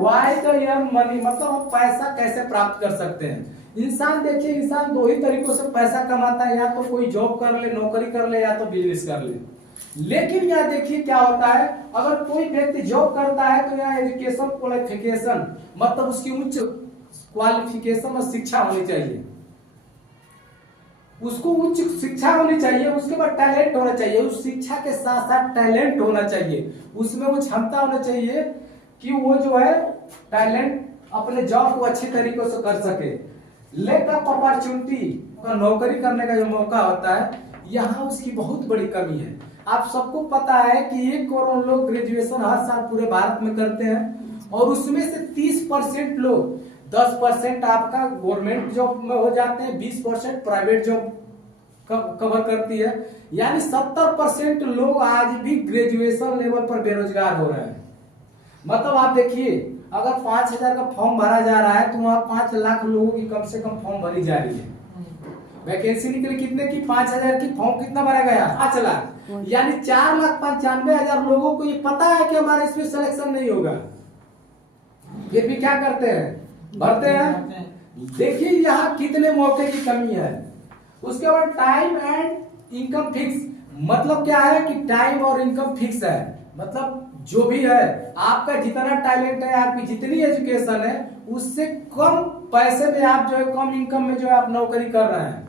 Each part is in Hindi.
व्हाई द अर्न मनी, मतलब हम पैसा कैसे प्राप्त कर सकते हैं। इंसान देखिए, इंसान दो ही तरीकों से पैसा कमाता है, या तो कोई जॉब कर ले, नौकरी कर ले, या तो बिजनेस कर ले। लेकिन यहाँ देखिए क्या होता है, अगर कोई व्यक्ति जॉब करता है तो यहाँ एजुकेशन क्वालिफिकेशन, मतलब उसकी उच्च क्वालिफिकेशन और शिक्षा होनी चाहिए, उसको उच्च शिक्षा होनी चाहिए, उसके बाद टैलेंट होना चाहिए, उस शिक्षा के साथ साथ टैलेंट होना चाहिए, उसमें वो क्षमता होना चाहिए कि वो जो है टैलेंट अपने जॉब को अच्छी तरीके से कर सके। लैक ऑफ अपॉर्चुनिटी, नौकरी करने का जो मौका होता है यहाँ उसकी बहुत बड़ी कमी है। आप सबको पता है कि 1 करोड़ लोग ग्रेजुएशन हर साल पूरे भारत में करते हैं, और उसमें से 30% लोग, 10% आपका गवर्नमेंट जॉब में हो जाते हैं, 20% प्राइवेट जॉब कवर करती है, यानी 70% लोग आज भी ग्रेजुएशन लेवल पर बेरोजगार हो रहे हैं। मतलब आप देखिए, अगर 5,000 का फॉर्म भरा जा रहा है तो वहां 5 लाख लोगों की कम से कम फॉर्म भरी जा रही है। वैकेंसी निकली कितने की? 5,000 की। फॉर्म कितना भरा गया? 5 लाख, यानी 4,95,000 लोगों को ये पता है कि हमारा इसमें सिलेक्शन नहीं होगा, फिर भी क्या करते हैं? भरते हैं। देखिए यहाँ कितने मौके की कमी है। उसके बाद टाइम एंड इनकम फिक्स, मतलब क्या है कि टाइम और इनकम फिक्स है, मतलब जो भी है आपका जितना टैलेंट है, आपकी जितनी एजुकेशन है, उससे कम पैसे में आप जो है, कम इनकम में जो है आप नौकरी कर रहे हैं,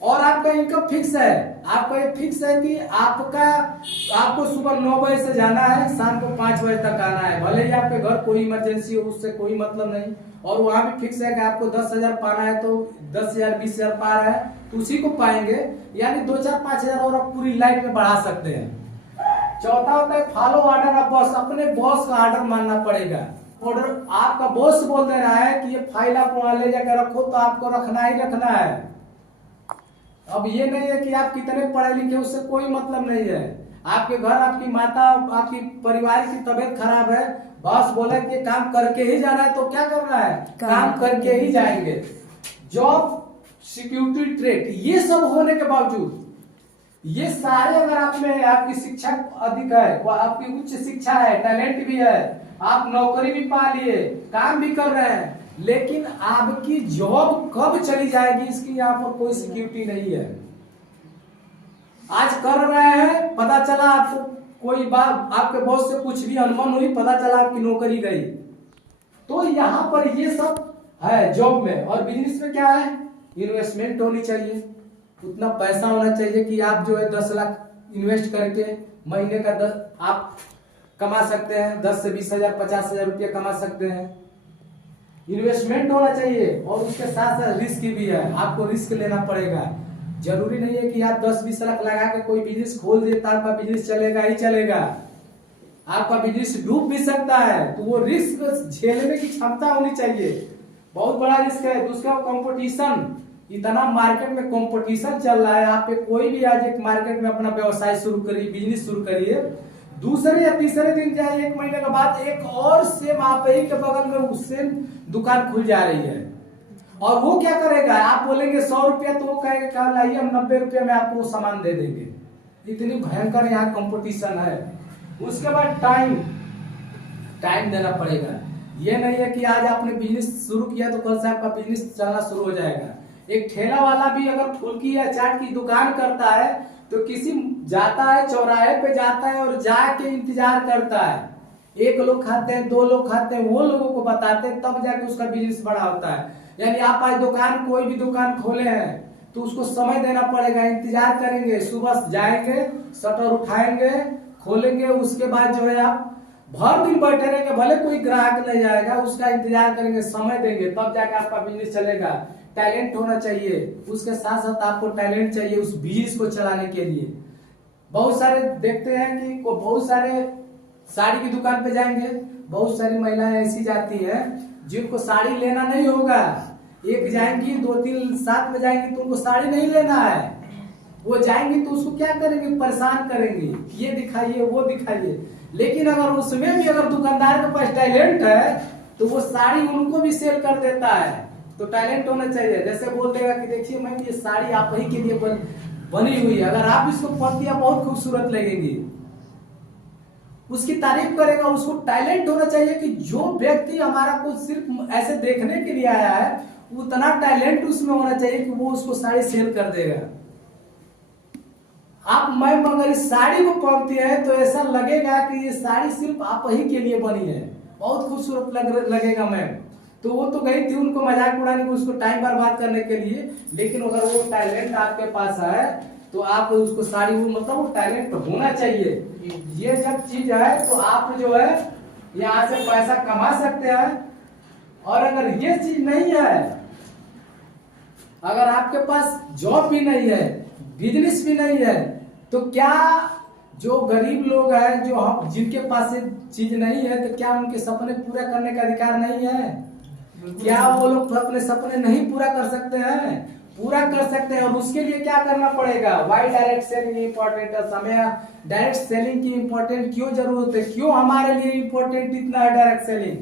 और आपका इनकम फिक्स है। आपका ये फिक्स है कि आपको सुबह 9 बजे से जाना है, शाम को 5 बजे तक आना है, भले ही आपके घर कोई इमरजेंसी हो, उससे कोई मतलब नहीं। और वहां भी फिक्स है कि आपको 10,000 पाना है तो 10,000 20,000 पा रहा है तो उसी को पाएंगे, यानी 2-4-5,000 और आप पूरी लाइफ में बढ़ा सकते हैं। चौथा होता है फॉलो ऑर्डर ऑफ बॉस, अपने बॉस का ऑर्डर मानना पड़ेगा। ऑर्डर आपका बॉस बोल दे रहा है कि ये फाइल आप वहां ले जाकर रखो, तो आपको रखना ही रखना है। अब ये नहीं है कि आप कितने पढ़े लिखे, उससे कोई मतलब नहीं है। आपके घर आपकी माता, आपकी परिवार की तबीयत खराब है, बॉस बोला कि काम करके ही जाना है, तो क्या करना है? काम करके ही जाएंगे। जॉब सिक्योरिटी ट्रेड, ये सब होने के बावजूद, ये सारे अगर आप में आपकी शिक्षा अधिक है, आपकी उच्च शिक्षा है, टैलेंट भी है, आप नौकरी भी पा लिए, काम भी कर रहे हैं, लेकिन आपकी जॉब कब चली जाएगी इसकी यहाँ पर कोई सिक्योरिटी नहीं है। आज कर रहे हैं, पता चला आपको कोई बात, आपके बॉस से कुछ भी अनबन हुई, पता चला आपकी नौकरी गई, तो यहाँ पर ये सब है जॉब में। और बिजनेस में क्या है? इन्वेस्टमेंट होनी चाहिए, उतना पैसा होना चाहिए कि आप जो है 10 लाख इन्वेस्ट करके महीने का 10 आप कमा सकते हैं, 10 से 20,000 50,000 रुपया कमा सकते हैं। इन्वेस्टमेंट होना चाहिए, और उसके साथ साथ रिस्क भी है, आपको रिस्क लेना पड़ेगा। जरूरी नहीं है कि आप 10-20 लाख लगा के कोई बिजनेस खोल दे तो आपका बिजनेस चलेगा ही चलेगा, आपका बिजनेस डूब भी सकता है, तो वो रिस्क झेलने की क्षमता होनी चाहिए। बहुत बड़ा रिस्क है। दूसरा कंपटीशन, इतना मार्केट में कंपटीशन चल रहा है, आप पे कोई भी आज एक मार्केट में अपना व्यवसाय शुरू करिए, बिजनेस शुरू करिए, दूसरे या तीसरे दिन जाए, 1 महीने के बाद एक और सेम आप ही के बगल में उस सेम दुकान खुल जा रही है, और वो क्या करेगा? आप बोलेंगे 100 रुपया, तो वो कहेगा कल आइए हम 90 रुपया में आपको वो सामान दे देंगे। इतनी भयंकर यहाँ कंपटीशन है। उसके बाद टाइम देना पड़ेगा। ये नहीं है कि आज आपने बिजनेस शुरू किया तो कल से आपका बिजनेस चलना शुरू हो जाएगा। एक ठेला वाला भी अगर फुल्की या चाट की दुकान करता है तो किसी जाता है, चौराहे पे जाता है और जाके इंतजार करता है, 1 लोग खाते हैं, 2 लोग खाते हैं, वो लोगों को बताते हैं, तब जाके उसका बिजनेस बड़ा होता है। यानी आप आज दुकान, कोई भी दुकान खोले हैं तो उसको समय देना पड़ेगा, इंतजार करेंगे, सुबह जाएंगे, शटर उठाएंगे, खोलेंगे, उसके बाद जो है आप भर दिन बैठे रहेंगे, भले कोई ग्राहक नहीं आएगा, उसका इंतजार करेंगे, समय देंगे, तब जाके आपका बिजनेस चलेगा। टैलेंट होना चाहिए, उसके साथ साथ आपको टैलेंट चाहिए उस बिजनेस को चलाने के लिए। बहुत सारे देखते हैं कि बहुत सारे साड़ी की दुकान पे जाएंगे, बहुत सारी महिलाएं ऐसी जाती हैं जिनको साड़ी लेना नहीं होगा, एक जाएंगी 2-3 साथ में जाएंगी तो उनको साड़ी नहीं लेना है, वो जाएंगी तो उसको क्या करेंगे? परेशान करेंगे, ये दिखाइए वो दिखाइए। लेकिन अगर उसमें भी अगर दुकानदार के पास टैलेंट है तो वो साड़ी उनको भी सेल कर देता है। तो टैलेंट होना चाहिए, जैसे बोल देगा कि देखिए मैम ये साड़ी आप ही के लिए बनी हुई है, अगर आप इसको पहनती है बहुत खूबसूरत लगेगी। उसकी तारीफ करेगा। उसको टैलेंट होना चाहिए कि जो व्यक्ति हमारा को सिर्फ ऐसे देखने के लिए आया है उतना टैलेंट उसमें होना चाहिए कि वो उसको साड़ी सेल कर देगा। आप मैम अगर इस साड़ी को पहनती है तो ऐसा लगेगा कि ये साड़ी सिर्फ आप ही के लिए बनी है, बहुत खूबसूरत लगेगा मैम। तो वो तो गई थी उनको मजाक उड़ाने को, उसको टाइम बर्बाद करने के लिए, लेकिन अगर वो टैलेंट आपके पास है तो आप उसको साड़ी मतलब वो टैलेंट होना चाहिए। ये जब चीज है तो आप जो है यहाँ से पैसा कमा सकते हैं। और अगर ये चीज नहीं है, अगर आपके पास जॉब भी नहीं है, बिजनेस भी नहीं है, तो क्या जो गरीब लोग हैं जो हम जिनके पास चीज नहीं है, तो क्या उनके सपने पूरा करने का अधिकार नहीं है? क्या वो लोग अपने सपने नहीं पूरा कर सकते हैं? पूरा कर सकते हैं। और उसके लिए क्या करना पड़ेगा? वाई डायरेक्ट सेलिंग इम्पोर्टेंट है। समय डायरेक्ट सेलिंग की इम्पोर्टेंट क्यों जरूरत है, क्यों हमारे लिए इम्पोर्टेंट इतना है डायरेक्ट सेलिंग?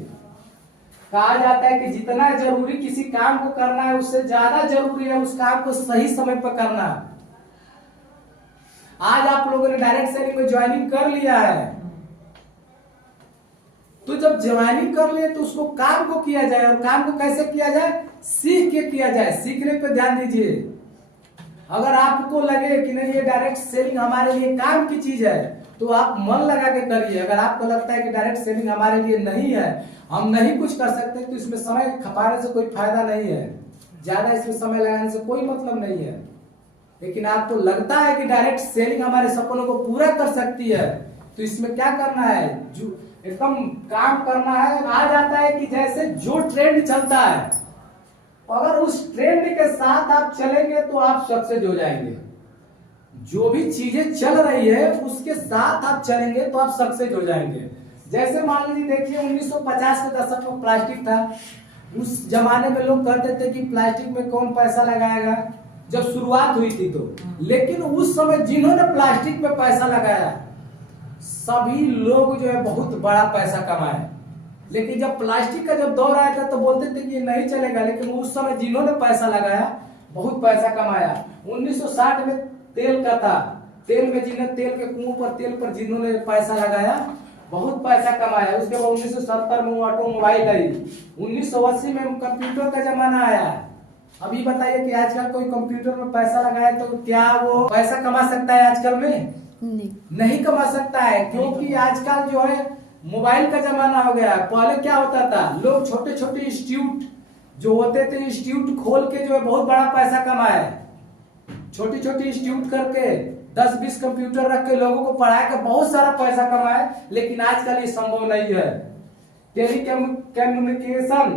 कहा जाता है कि जितना जरूरी किसी काम को करना है उससे ज्यादा जरूरी है उस काम को सही समय पर करना। आज आप लोगों ने डायरेक्ट सेलिंग में ज्वाइनिंग कर लिया है, तो जब ज्वाइनिंग कर लिए तो उसको काम को किया जाए। और काम को कैसे किया जाए? सीख के किया जाए। सीखने पे ध्यान दीजिए। अगर आपको लगे कि नहीं ये डायरेक्ट सेलिंग हमारे लिए काम की चीज है तो आप मन लगा के करिए। अगर आपको लगता है कि डायरेक्ट सेलिंग हमारे लिए नहीं है, हम नहीं कुछ कर सकते, तो इसमें समय खपाने से कोई फायदा नहीं है, ज्यादा इसमें समय लगाने से कोई मतलब नहीं है। लेकिन आपको लगता है कि डायरेक्ट सेलिंग हमारे सपनों को पूरा कर सकती है, तो इसमें क्या करना है? जो एकदम काम करना है। आ जाता है कि जैसे जो ट्रेंड चलता है, अगर उस ट्रेंड के साथ आप चलेंगे तो आप सक्सेस हो जाएंगे। जो भी चीजें चल रही है उसके साथ आप चलेंगे तो आप सक्सेस हो जाएंगे। जैसे मान लीजिए, देखिए 1950 के दशक में प्लास्टिक था। उस जमाने में लोग कहते थे कि प्लास्टिक में कौन पैसा लगाएगा, जब शुरुआत हुई थी तो। लेकिन उस समय जिन्होंने प्लास्टिक में पैसा लगाया सभी लोग जो है बहुत बड़ा पैसा कमाए। लेकिन जब प्लास्टिक का जब दौर आया था तो बोलते थे कि ये नहीं चलेगा, लेकिन उस समय जिन्होंने पैसा लगाया बहुत पैसा कमाया। 1960 में तेल का था, तेल में जिन्हें तेल के कुओं पर तेल पर जिन्होंने पैसा लगाया बहुत पैसा कमाया। उसके बाद 1970 में ऑटोमोबाइल आई, 1980 में कंप्यूटर का जमाना आया। अभी बताइए कि आजकल कोई कंप्यूटर में पैसा लगाए तो क्या वो पैसा कमा सकता है? आजकल में नहीं कमा सकता है, क्योंकि आजकल जो है मोबाइल का जमाना हो गया। पहले क्या होता था, लोग छोटे छोटे इंस्टीट्यूट जो होते थे, इंस्टीट्यूट खोल के जो है बहुत बड़ा पैसा कमाए। छोटी छोटी इंस्टीट्यूट करके 10-20 कंप्यूटर रख के लोगों को पढ़ा के बहुत सारा पैसा कमाए। लेकिन आजकल ये संभव नहीं है। टेलीकम्युनिकेशन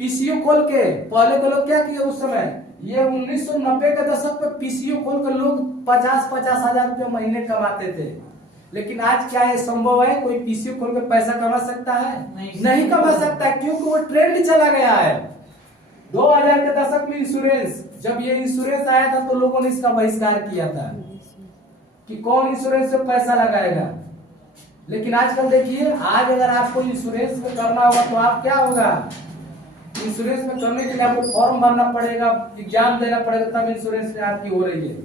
पीसीओ खोल के, पहले के लोग क्या किए उस समय, ये 1990 के दशक में पीसीओ खोल कर लोग 50-50 हजार रुपये महीने कमाते थे। लेकिन आज क्या ये संभव है? कोई पीसीओ खोल के पैसा कमा सकता है? नहीं कमा सकता है, क्योंकि वो ट्रेंड चला गया है। 2000 के दशक में इंश्योरेंस, जब ये इंश्योरेंस आया था तो लोगों ने इसका बहिष्कार किया था कि कौन इंश्योरेंस से पैसा लगाएगा। लेकिन आजकल देखिए, आज अगर आपको इंश्योरेंस में करना होगा तो आप क्या होगा, इंश्योरेंस में करने के लिए आपको फॉर्म भरना पड़ेगा, एग्जाम देना पड़ेगा, तब इंश्योरेंस में आपकी हो रही है।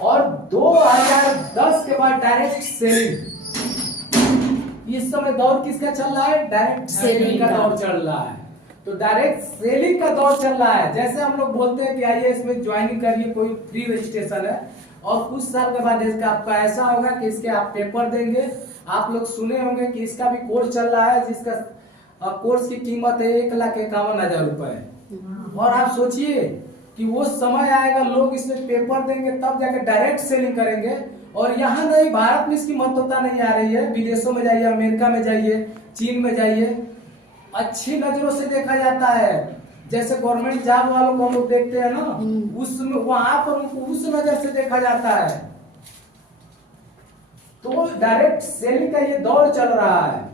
और 2010 के बाद डायरेक्ट सेलिंग, इस समय दौर किसका चल रहा है? डायरेक्ट सेलिंग का दौर चल रहा है। तो डायरेक्ट सेलिंग का दौर चल रहा है। जैसे हम लोग बोलते हैं कि आइए इसमें ज्वाइनिंग करिए, कोई फ्री रजिस्ट्रेशन है, और कुछ साल के बाद इसका आपका ऐसा होगा कि इसके आप पेपर देंगे। आप लोग सुने होंगे कि इसका भी कोर्स चल रहा है, जिसका कोर्स की कीमत है 1,51,000 रुपए। और आप सोचिए कि वो समय आएगा लोग इसमें पेपर देंगे तब जाकर डायरेक्ट सेलिंग करेंगे। और यहाँ नहीं, भारत में इसकी महत्वता नहीं आ रही है। विदेशों में जाइए, अमेरिका में जाइए, चीन में जाइए, अच्छी नजरों से देखा जाता है। जैसे गवर्नमेंट जॉब वालों को हम लोग देखते हैं ना, उसमें वहां पर उनको उस नजर से देखा जाता है। तो डायरेक्ट सेलिंग का ये दौर चल रहा है।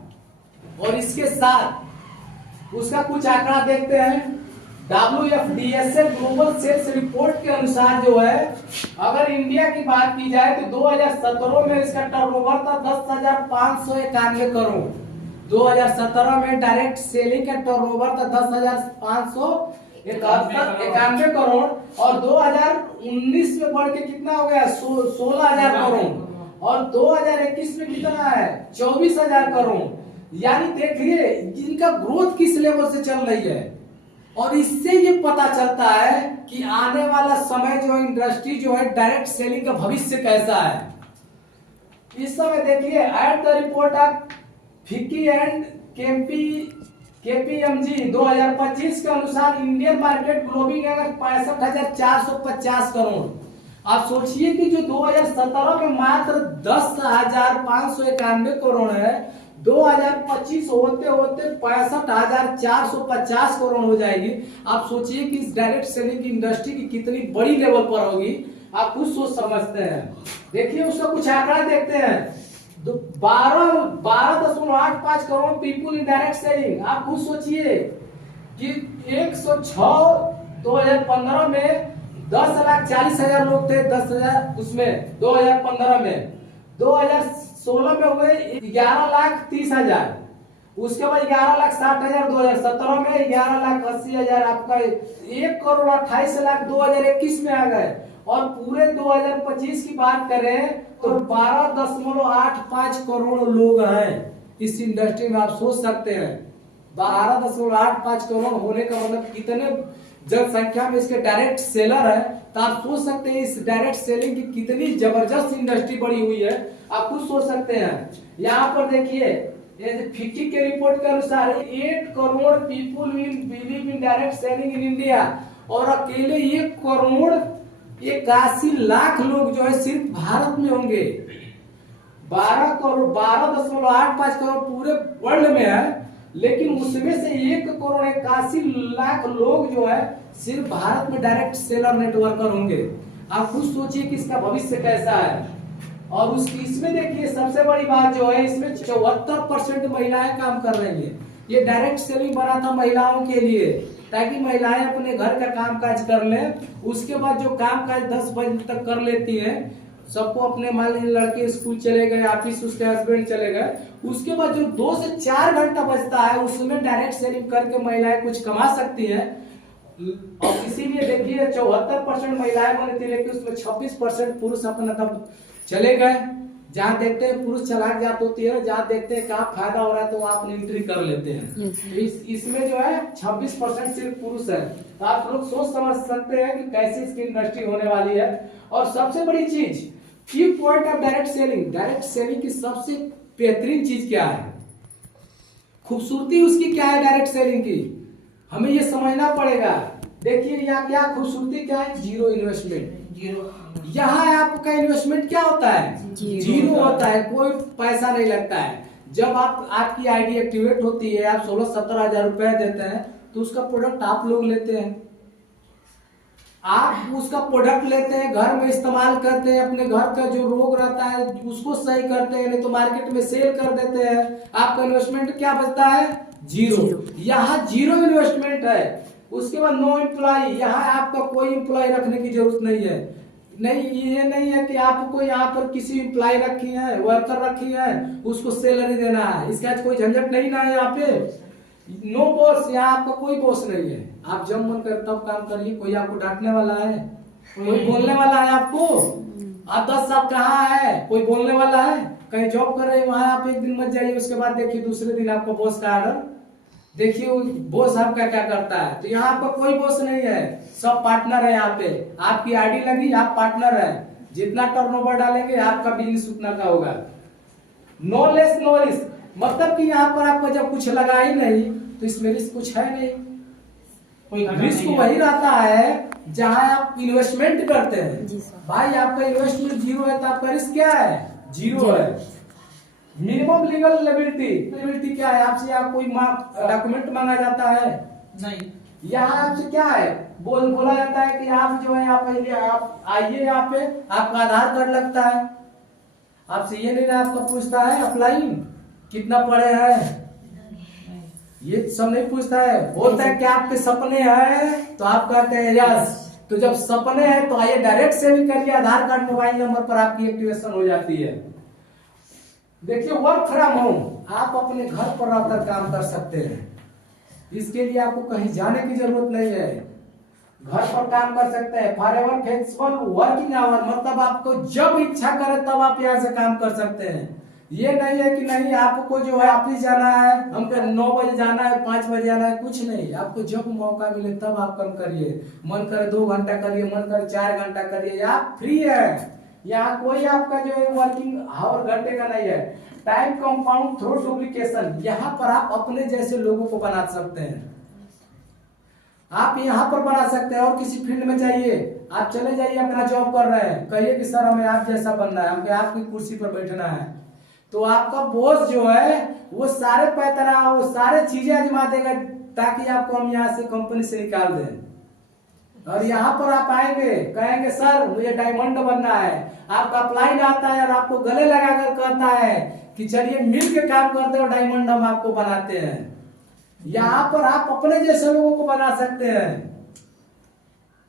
और इसके साथ उसका कुछ आंकड़ा देखते हैं। WFDSA ग्लोबल सेल्स रिपोर्ट के अनुसार जो है, अगर इंडिया की बात की जाए तो 2017 में इसका टर्नओवर था 10,591 करोड़। 2017 में डायरेक्ट सेलिंग का टर्नओवर था 10,591 करोड़। और 2019 में बढ़ के कितना हो गया? 16,000 करोड़। और 2021 में कितना है 24,000 करोड़। यानी देखिए इनका ग्रोथ किस लेवल से चल रही है, और इससे ये पता चलता है कि आने वाला समय जो इंडस्ट्री जो है डायरेक्ट सेलिंग का भविष्य कैसा है। इस समय देखिए at the report of FICCI and KPMG 2025 के अनुसार इंडियन मार्केट ग्लोबिंग अगर 65,450 करोड़। आप सोचिए कि जो 2017 में मात्र 10,591 करोड़ है, 2025 होते होते 65,450 करोड़ हो जाएगी। आप सोचिए कि इस डायरेक्ट सेलिंग की इंडस्ट्री की कितनी बड़ी लेवल पर होगी, आप खुद सोच समझते हैं। देखिए उसका कुछ आंकड़ा देखते हैं, 12.85 crore people in direct selling. आप खुद सोचिए कि 106 2015 में 10,40,000 लोग थे, 10,000 उसमें 2015 में, 2016 में हुए 11,30,000, उसके बाद 11,60,000 2017 में, 11,80,000 आपका 1,28,00,000 2021 में आ गए। और पूरे 2025 की बात करें तो 12.85 करोड़ लोग हैं इस इंडस्ट्री में। आप सोच सकते हैं 12.85 करोड़ होने का मतलब कितने जनसंख्या में इसके डायरेक्ट सेलर है। तो आप सोच सकते हैं इस डायरेक्ट सेलिंग की कितनी जबरदस्त इंडस्ट्री बड़ी हुई है, आप खुद सोच सकते हैं। यहाँ पर देखिए फिक्की के रिपोर्ट के अनुसार 8 crore people will believe in direct selling in India, और अकेले 1,81,00,000 लोग जो है सिर्फ भारत में होंगे। 12.85 करोड़ पूरे वर्ल्ड में है, लेकिन उसमें से 1,81,00,000 लोग जो है सिर्फ भारत में डायरेक्ट सेलर नेटवर्कर होंगे। आप खुद सोचिए कि इसका भविष्य कैसा है। और उसकी इसमें देखिए सबसे बड़ी बात जो है, इसमें 74% महिलाएं काम कर रही है। ये डायरेक्ट सेलिंग बना था महिलाओं के लिए, ताकि महिलाएं अपने घर का काम काज कर लें। उसके बाद जो काम काज 10 बजे तक कर लेती हैं, सबको अपने मान लीजिए लड़के स्कूल चले गए, ऑफिस उसके हस्बैंड चले गए, उसके बाद जो 2 से 4 घंटा बचता है उसमें डायरेक्ट सेलिंग करके महिलाएं कुछ कमा सकती हैं। और इसीलिए देखिए 74% महिलाएं बनी थी, लेकिन उसमें 26% पुरुष अपना तब चले गए। जहाँ देखते हैं पुरुष चलाक जात होती है, जहाँ देखते हैं कहाँ फायदा हो रहा है तो वहाँ अपनी एंट्री कर लेते हैं। इसमें जो है 26% सिर्फ पुरुष है। तो आप लोग सोच समझ सकते हैं कि कैसे इसकी इंडस्ट्री होने वाली है। और सबसे बड़ी चीज की point of direct selling, direct selling की सबसे बेहतरीन चीज क्या है, खूबसूरती उसकी क्या है डायरेक्ट सेलिंग की, हमें ये समझना पड़ेगा। देखिए यहाँ क्या खूबसूरती क्या है, जीरो इन्वेस्टमेंट। यहाँ आपका इन्वेस्टमेंट क्या होता है, जीरो होता है, कोई पैसा नहीं लगता है। जब आपकी आईडी एक्टिवेट होती है, आप 16-17 हजार रुपए देते हैं, तो उसका प्रोडक्ट आप लोग लेते हैं। आप उसका प्रोडक्ट लेते हैं, घर में इस्तेमाल करते हैं, अपने घर का जो रोग रहता है उसको सही करते हैं, नहीं तो मार्केट में सेल कर देते हैं। आपका इन्वेस्टमेंट क्या बचता है, जीरो। यहाँ जीरो इन्वेस्टमेंट है। उसके बाद नो एम्प्लॉय, यहाँ आपका कोई एम्प्लॉय रखने की जरूरत नहीं है। नहीं, ये नहीं है कि आपको यहाँ पर किसी एम्प्लॉय रखी है, वर्कर रखी है, उसको सैलरी देना है, इसका कोई झंझट नहीं ना है। यहाँ पे नो बॉस, यहाँ आपका कोई बॉस नहीं है। आप जब मन करे तब काम करिए, कोई आपको डांटने वाला है, कोई बोलने वाला है आपको। आप 10 साल कहाँ है, कोई बोलने वाला है। कहीं जॉब कर रहे हैं वहां आप एक दिन मत जाइए, उसके बाद देखिए दूसरे दिन आपको बॉस का ऑर्डर, देखिए बॉस आपका क्या करता है। तो यहाँ आपका कोई बॉस नहीं है, सब पार्टनर है। यहाँ पे आपकी आईडी लगी, आप पार्टनर है, जितना टर्नओवर डालेंगे आपका बिजनेस उतना का होगा। नो लेस नो रिस्क, मतलब कि यहाँ पर आपको जब कुछ लगा ही नहीं तो इसमें रिस्क कुछ है नहीं। कोई रिस्क वही रहता है जहाँ आप इन्वेस्टमेंट करते हैं। भाई आपका इन्वेस्टमेंट जीरो है तो आपका रिस्क क्या है, जीरो है। मिनिमम लीगल लिबिलिटी क्या है, आपसे यहाँ कोई डॉक्यूमेंट मांगा जाता है नहीं। यहाँ आपसे क्या है, बोला जाता है कि आप जो है आप आइए, यहाँ पे आपका आधार कार्ड लगता है। आपसे ये नहीं आपका पूछता है अप्लाइंग कितना पढ़े हैं, ये सब नहीं पूछता है। बोलता है कि आपके सपने हैं तो आप कहते हैं यस। तो जब सपने हैं तो आइए डायरेक्ट सेविंग करिए, आधार कार्ड मोबाइल नंबर पर आपकी एक्टिवेशन हो जाती है। देखिए वर्क फ्रॉम होम, आप अपने घर पर रहकर काम कर सकते हैं। इसके लिए आपको कहीं जाने की जरूरत नहीं है। घर पर काम कर सकते हैं। फॉरएवर फ्लेक्सिबल वर्किंग आवर, मतलब आपको जब इच्छा करे तब आप यहाँ से काम कर सकते हैं। ये नहीं है कि नहीं आपको जो है ऑफिस जाना है, हमको 9 बजे जाना है, 5 बजे जाना है, कुछ नहीं। आपको जब मौका मिले तब आप काम करिए। मन करे 2 घंटा करिए, मन करे 4 घंटा करिए, आप फ्री है। यहाँ कोई आपका जो है वर्किंग आवर घंटे का नहीं है। टाइम कंपाउंड थ्रू डुप्लीकेशन, यहाँ पर आप अपने जैसे लोगों को बना सकते हैं। आप यहाँ पर बना सकते हैं। और किसी फील्ड में चाहिए, आप चले जाइए, अपना जॉब कर रहे हैं, कहिए कि सर हमें आप जैसा बनना है, हमें आपकी कुर्सी पर बैठना है, तो आपका बॉस जो है वो सारे पैतरा, वो सारे चीजें आजमा देगा ताकि आपको हम यहाँ से कंपनी से निकाल दें। और यहाँ पर आप आएंगे, कहेंगे सर मुझे डायमंड बनना है, आपका अप्लाइन आता है और आपको गले लगाकर कहता है कि चलिए मिल के काम करते हो, डायमंड हम आपको बनाते हैं। यहाँ पर आप अपने जैसे लोगों को बना सकते हैं।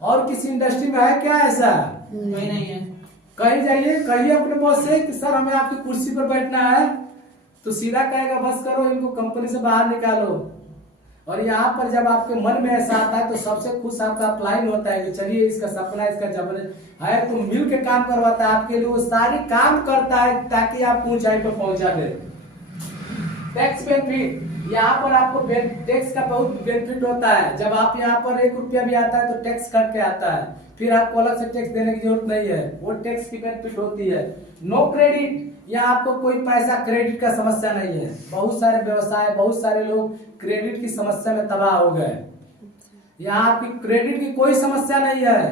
और किसी इंडस्ट्री में है क्या ऐसा? नहीं है। कहीं जाइए, कहिए अपने बॉस से कि सर हमें आपकी कुर्सी पर बैठना है, तो सीधा कहेगा बस करो, इनको कंपनी से बाहर निकालो। और यहाँ पर जब आपके मन में ऐसा आता है तो सबसे खुश आपका अप्लाइन होता है कि चलिए इसका सपना, इसका जबरन है, तो मिल के काम करवाता है आपके लिए, वो सारी काम करता है ताकि आप ऊंचाई पर पहुंचा दे। टैक्स बेनिफिट, यहाँ पर आपको टैक्स का बहुत बेनिफिट होता है। जब आप यहाँ पर 1 रुपया भी आता है तो टैक्स कट के आता है, फिर आपको अलग से टैक्स देने की जरूरत नहीं है, वो टैक्स की बेनिफिट होती है। नो क्रेडिट, यहाँ आपको कोई पैसा क्रेडिट का समस्या नहीं है। बहुत सारे व्यवसाय, बहुत सारे लोग क्रेडिट की समस्या में तबाह हो गए। यहाँ आपकी क्रेडिट की कोई समस्या नहीं है।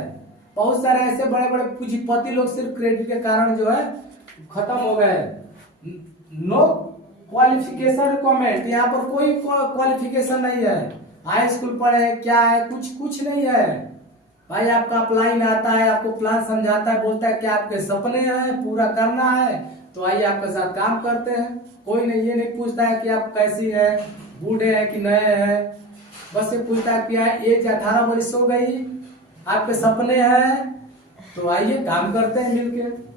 बहुत सारे ऐसे बड़े बड़े पूंजीपति लोग सिर्फ क्रेडिट के कारण जो है खत्म हो गए। नो क्वालिफिकेशन रिक्वायरमेंट, यहाँ पर कोई क्वालिफिकेशन नहीं है, हाई स्कूल पढ़े क्या है, कुछ नहीं है भाई। आपका अप्लाइन आता है, आपको प्लान समझाता है, बोलता है कि आपके सपने हैं, पूरा करना है, तो आइए आपके साथ काम करते हैं। कोई नहीं, ये नहीं पूछता है कि आप कैसी है, बूढ़े हैं कि नए हैं, बस ये पूछता है कि एज 18 वर्ष हो गई, आपके सपने हैं, तो आइए काम करते हैं मिलके।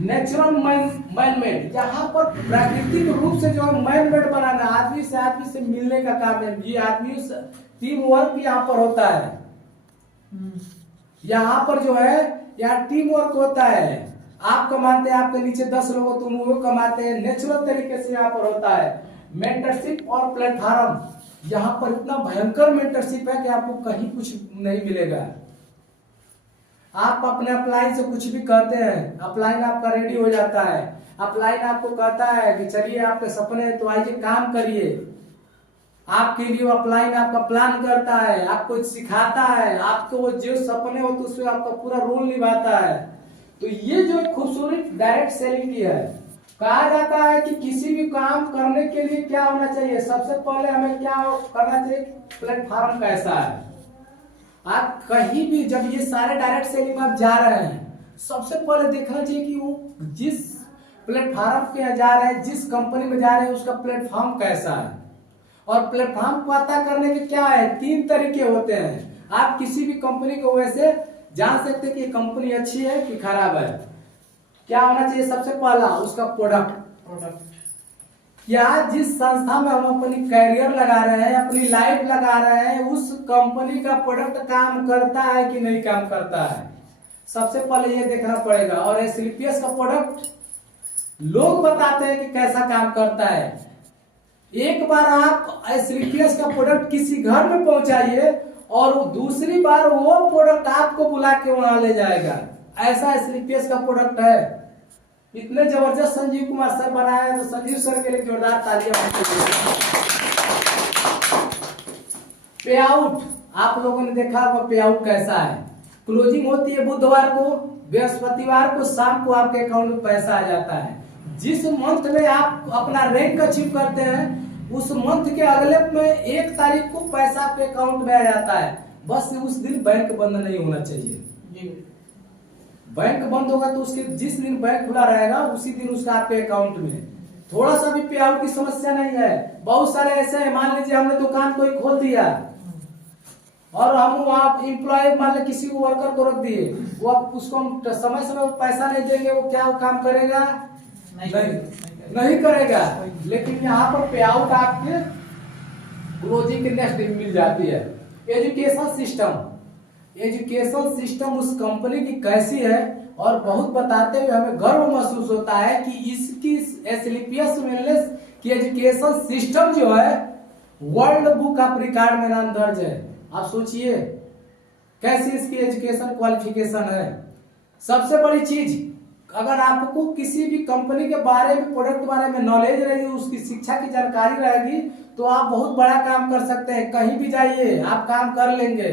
नेचुरल मैनमेड, यहाँ पर प्राकृतिक रूप से जो है मैनमेड बनाना, आदमी से मिलने का काम है। ये आदमी टीम वर्क यहाँ पर होता है। यहाँ पर जो है यहाँ टीम वर्क होता है। आप कमाते हैं, आपके नीचे 10 लोग तुम वो कमाते हैं, नेचुरल तरीके से यहाँ पर होता है। मेंटरशिप और प्लेटफॉर्म, यहाँ पर इतना भयंकर मेंटरशिप है कि आपको कहीं कुछ नहीं मिलेगा। आप अपने अप्लाइन से कुछ भी कहते हैं, अप्लाइन आपका रेडी हो जाता है। अप्लाइन आपको कहता है कि चलिए आपके सपने हैं तो आइए काम करिए, आपके लिए अप्लाइन आपका प्लान करता है, आपको सिखाता है, आपको वो जो सपने हो तो उसमें आपका पूरा रोल निभाता है। तो ये जो खूबसूरत डायरेक्ट सेलिंग की है। कहा जाता है कि किसी भी काम करने के लिए क्या होना चाहिए, सबसे पहले हमें क्या करना चाहिए, प्लेटफॉर्म कैसा है। आप कहीं भी जब ये सारे डायरेक्ट सेलिंग में आप जा रहे हैं, सबसे पहले देखना चाहिए कि वो जिस प्लेटफॉर्म पे जा रहे हैं, जिस कंपनी में जा रहे हैं, उसका प्लेटफॉर्म कैसा है। और प्लेटफॉर्म पता करने के क्या है, 3 तरीके होते हैं। आप किसी भी कंपनी को वैसे जान सकते हैं कि कंपनी अच्छी है कि खराब है। क्या होना चाहिए, सबसे पहला उसका प्रोडक्ट। क्या जिस संस्था में हम अपनी कैरियर लगा रहे हैं, अपनी लाइफ लगा रहे हैं, उस कंपनी का प्रोडक्ट काम करता है कि नहीं काम करता है, सबसे पहले ये देखना पड़ेगा। और एसलीपीएस का प्रोडक्ट लोग बताते हैं कि कैसा काम करता है। एक बार आप एसलीपीएस का प्रोडक्ट किसी घर में पहुंचाइए और दूसरी बार वो प्रोडक्ट आपको बुला के वहां ले जाएगा। ऐसा एसलीपीएस का प्रोडक्ट है। इतने जबरदस्त संजीव कुमार सर बनाए हैं, तो संजीव सर के लिए जोरदार तालियां। पे आउट, आप लोगों ने देखा होगा पे आउट कैसा है। क्लोजिंग होती है बुधवार को, बृहस्पतिवार को शाम को आपके अकाउंट में पैसा आ जाता है। जिस मंथ में आप अपना रैंक अचीव करते हैं, उस मंथ के अगले में 1 तारीख को पैसा आपके अकाउंट में आ जाता है। बस उस दिन बैंक बंद नहीं होना चाहिए। बैंक बंद होगा तो उसके जिस दिन बैंक खुला रहेगा उसी दिन उसका आपके अकाउंट में थोड़ा सा भी पे आउट की समस्या नहीं है। बहुत सारे ऐसे हैं, मान लीजिए हमने दुकान कोई खोल दिया और हम वहाँ एम्प्लॉय मान लीजिए किसी को वर्कर को रख दिए, वो आप उसको हम समय समय पैसा नहीं देंगे, वो क्या वो काम करेगा? नहीं करेगा। लेकिन यहाँ पर पे आउट आपके क्लोजिंग के नेक्स्ट दिन मिल जाती है। एजुकेशन सिस्टम, एजुकेशन सिस्टम उस कंपनी की कैसी है, और बहुत बताते हुए हमें गर्व महसूस होता है कि इसकी एसएलपीएस वेलनेस की एजुकेशन सिस्टम जो है वर्ल्ड बुक ऑफ रिकॉर्ड में नाम दर्ज है। आप सोचिए कैसी इसकी एजुकेशन क्वालिफिकेशन है। सबसे बड़ी चीज, अगर आपको किसी भी कंपनी के बारे में, प्रोडक्ट के बारे में नॉलेज रहेगी, उसकी शिक्षा की जानकारी रहेगी, तो आप बहुत बड़ा काम कर सकते हैं। कहीं भी जाइए आप काम कर लेंगे।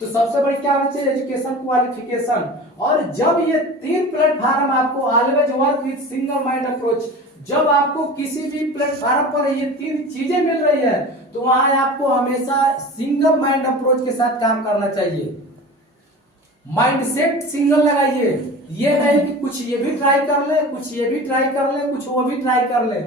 तो सबसे बड़ी क्या होना चाहिए, एजुकेशन क्वालिफिकेशन। और जब ये 3 प्लेटफॉर्म आपको always work with single mind approach, जब आपको किसी भी प्लेटफॉर्म पर ये 3 चीजें मिल रही है, तो वहां आपको हमेशा सिंगल माइंड अप्रोच के साथ काम करना चाहिए। माइंडसेट सिंगल लगाइए, ये नहीं कि कुछ ये भी ट्राई कर ले, कुछ ये भी ट्राई कर ले, कुछ वो भी ट्राई कर ले,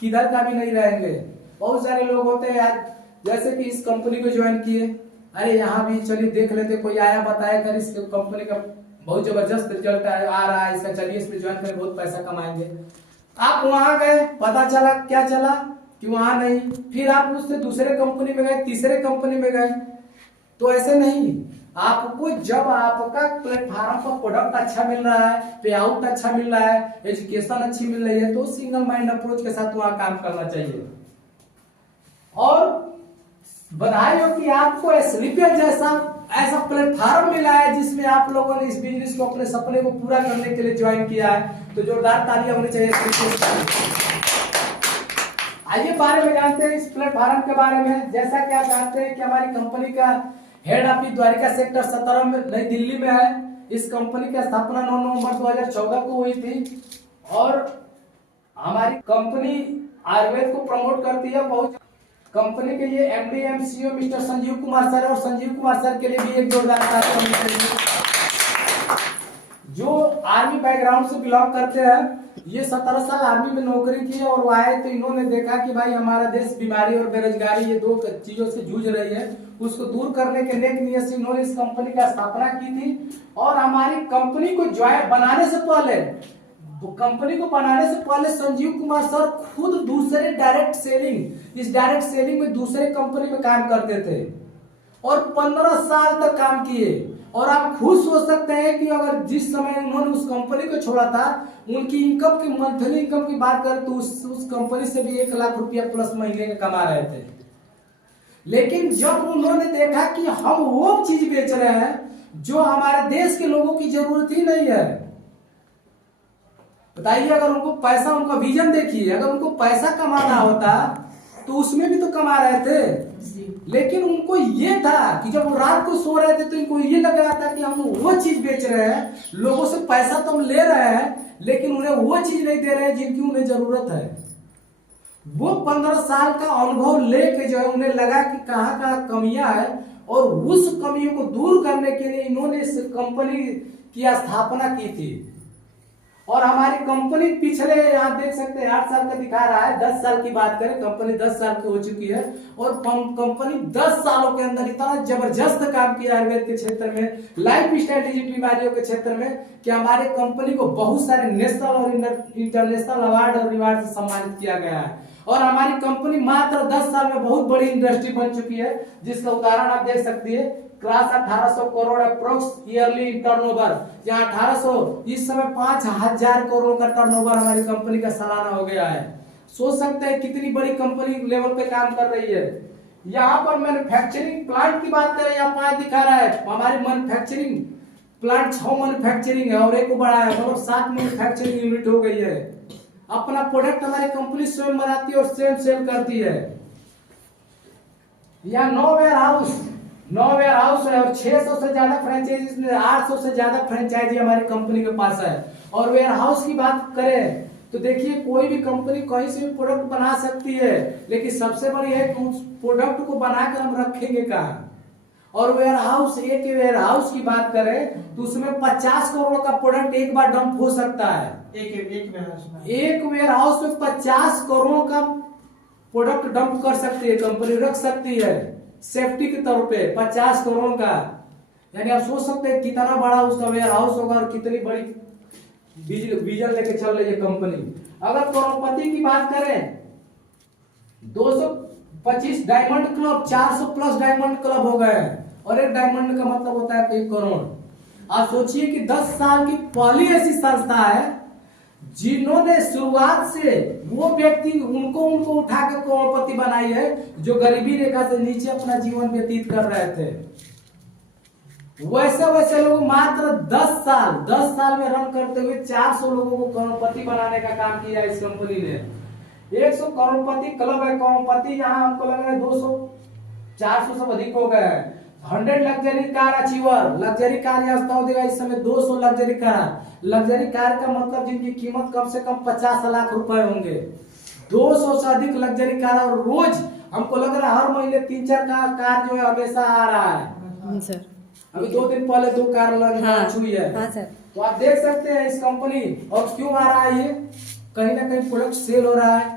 किधर का भी नहीं रहेंगे। बहुत सारे लोग होते हैं आज, जैसे कि इस कंपनी को ज्वाइन किए, अरे यहाँ भी चलिए देख लेते, कोई आया बताया कर इस कंपनी का बहुत जबरदस्त रिजल्ट आ रहा है इसका, चलिए इसमें ज्वाइन कर बहुत पैसा कमाएंगे। आप वहां गए, पता चला क्या चला कि वहां नहीं, फिर आप उससे दूसरे कंपनी में गए, तीसरे कंपनी में गए। तो ऐसे नहीं, आपको जब आपका प्लेटफॉर्म पर प्रोडक्ट अच्छा मिल रहा है, पे आउट अच्छा मिल रहा है, एजुकेशन अच्छी मिल रही है, तो सिंगल माइंड अप्रोच के साथ वहां काम करना चाहिए। और बधाई हो कि आपको एसएलपीएस जैसा ऐसा प्लेटफॉर्म मिला है जिसमें आप लोगों ने इस बिजनेस को, अपने सपने को पूरा करने के लिए ज्वाइन किया है। तो जोरदार तालियां होनी चाहिए। आइए बारे में जानते हैं इस प्लेटफॉर्म के बारे में। जैसा कि आप जानते हैं कि हमारी कंपनी का हेड ऑफिस द्वारिका सेक्टर 17 में नई दिल्ली में है। इस कंपनी की स्थापना 9 नवंबर 2014 को हुई थी। और हमारी कंपनी आयुर्वेद को प्रमोट करती है। बहुत कंपनी के ये MD MCO mister Sanjeev Kumar sir, और संजीव कुमार सर के लिए भी एक जोरदार तालियां होनी चाहिए। जो आर्मी बैकग्राउंड से बिलोंग करते हैं, ये 17 साल आर्मी में नौकरी की और वो आए तो इन्होंने देखा कि भाई हमारा देश बीमारी और बेरोजगारी, ये 2 चीजों से जूझ रही है, उसको दूर करने के नेक नियत से इन्होंने इस कंपनी का स्थापना की थी। और हमारी कंपनी को ज्वाइन बनाने से पहले, कंपनी को बनाने से पहले संजीव कुमार सर खुद दूसरे डायरेक्ट सेलिंग, इस डायरेक्ट सेलिंग में दूसरे कंपनी में काम करते थे और 15 साल तक काम किए। और आप खुद सोच सकते हैं कि अगर जिस समय उन्होंने उस कंपनी को छोड़ा था, उनकी इनकम की, मंथली इनकम की बात करें तो उस कंपनी से भी 1 लाख रुपया प्लस महीने का कमा रहे थे। लेकिन जब उन्होंने देखा कि हम वो चीज बेच रहे हैं जो हमारे देश के लोगों की जरूरत ही नहीं है, बताइए, अगर उनको पैसा, उनका विजन देखिए, अगर उनको पैसा कमाना होता तो उसमें भी तो कमा रहे थे। लेकिन उनको ये था कि जब वो रात को सो रहे थे तो इनको ये लग रहा था कि हम वो चीज बेच रहे हैं, लोगों से पैसा तो हम ले रहे हैं लेकिन उन्हें वो चीज नहीं दे रहे हैं जिनकी उन्हें जरूरत है। वो 15 साल का अनुभव लेके जो है उन्हें लगा कि कहाँ कहाँ कमियां है, और उस कमियों को दूर करने के लिए इन्होंने इस कंपनी की स्थापना की थी। और हमारी कंपनी पिछले, यहाँ देख सकते हैं 8 साल का दिखा रहा है, 10 साल की बात करें, कंपनी 10 साल की हो चुकी है। और कंपनी 10 सालों के अंदर इतना जबरदस्त काम किया आयुर्वेद के क्षेत्र में, लाइफ स्ट्रेटेजी बीमारियों के क्षेत्र में, कि हमारे कंपनी को बहुत सारे नेशनल और इंटरनेशनल अवार्ड और रिवार्ड से सम्मानित किया गया है। और हमारी कंपनी मात्र 10 साल में बहुत बड़ी इंडस्ट्री बन चुकी है, जिसका उदाहरण आप देख सकती है। Class 1800 crore approx yearly turnover, जहां 1800 इस समय 5000 करोड़ का टर्नओवर हमारी कंपनी का सालाना हो गया है। सोच सकते हैं कितनी बड़ी कंपनी लेवल पे काम कर रही है। यहाँ पर मैन्युफैक्चरिंग प्लांट की बात करें, यहाँ 5 दिखा रहा है, हमारी मैन्युफैक्चरिंग प्लांट 6 मैन्युफैक्चरिंग है और 1 बढ़ा है, मतलब 7 मैन्युफैक्चरिंग यूनिट हो गई है। अपना प्रोडक्ट हमारी कंपनी स्वयं बनाती है और स्वयं सेल करती है। यहाँ 9 वेयर हाउस है और 600 से ज्यादा फ्रेंचाइजी, 800 से ज्यादा फ्रेंचाइजी हमारी कंपनी के पास है। और वेयर हाउस की बात करें तो देखिए, कोई भी कंपनी कहीं से भी प्रोडक्ट बना सकती है, लेकिन सबसे बड़ी है कि उस प्रोडक्ट को बनाकर हम रखेंगे कहाँ। और वेयर हाउस, एक वेयर हाउस की बात करें तो उसमें 50 करोड़ का प्रोडक्ट एक बार डंप हो सकता है। एक वेयर हाउस में 50 करोड़ का प्रोडक्ट डंप कर सकती है कंपनी, रख सकती है सेफ्टी के तौर पे 50 करोड़ का। यानी आप सोच सकते हैं कितना बड़ा उसका वेयर हाउस होगा और कितनी बड़ी विजन लेके चल रही है कंपनी। अगर करोड़पति की बात करें, 225 diamond club, 400 plus diamond club हो गए, और एक डायमंड का मतलब होता है 1 करोड़। आप सोचिए कि 10 साल की पहली ऐसी संस्था है जिन्होंने शुरुआत से वो व्यक्ति उनको उठा के करोड़पति बनाई है जो गरीबी रेखा से नीचे अपना जीवन व्यतीत कर रहे थे। वैसे लोग मात्र 10 साल में रन करते हुए 400 लोगों को करोड़पति बनाने का काम किया इस कंपनी ने। 100 करोड़पति क्लब है। करोड़पति यहाँ हमको लग रहा है 200 400 से अधिक हो गए हैं। 100 luxury car achiever, luxury car यहाँ देगा इस समय 200 लग्जरी कार। लग्जरी कार का मतलब जिनकी कीमत कम से कम 50 लाख रुपए होंगे। 200 से अधिक लग्जरी कार, और रोज हमको लग रहा है हर महीने 3-4 कार जो है हमेशा आ रहा है सर। अभी 2 दिन पहले 2 कार लॉन्च हुई है। हाँ सर। तो आप देख सकते हैं इस कंपनी, और क्यों आ रहा है ये, कहीं ना कहीं प्रोडक्ट सेल हो रहा है,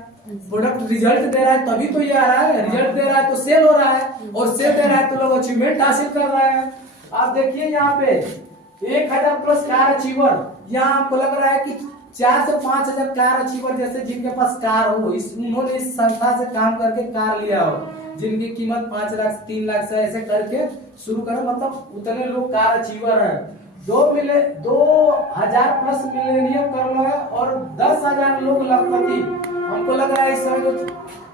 प्रोडक्ट रिजल्ट दे रहा है तभी तो ये आ रहा है। रिजल्ट दे रहा है तो सेल हो रहा है, और सेल दे रहा है तो लोग अचीवमेंट हासिल कर रहे हैं। आप देखिए यहाँ पे 1000 प्लस कार अचीवर, यहाँ आपको लग रहा है कि 4 से 5000 कार अचीवर जैसे जिनके पास कार हो, उन्होंने इस संस्था से काम करके कार लिया हो, जिनकी कीमत 5 लाख 3 लाख से ऐसे करके शुरू करो, मतलब उतने लोग कार अचीवर है। 2000 प्लस मिलेनियम करोड़ है, और 10,000 लोग लाखपति। हमको लग रहा है इस समय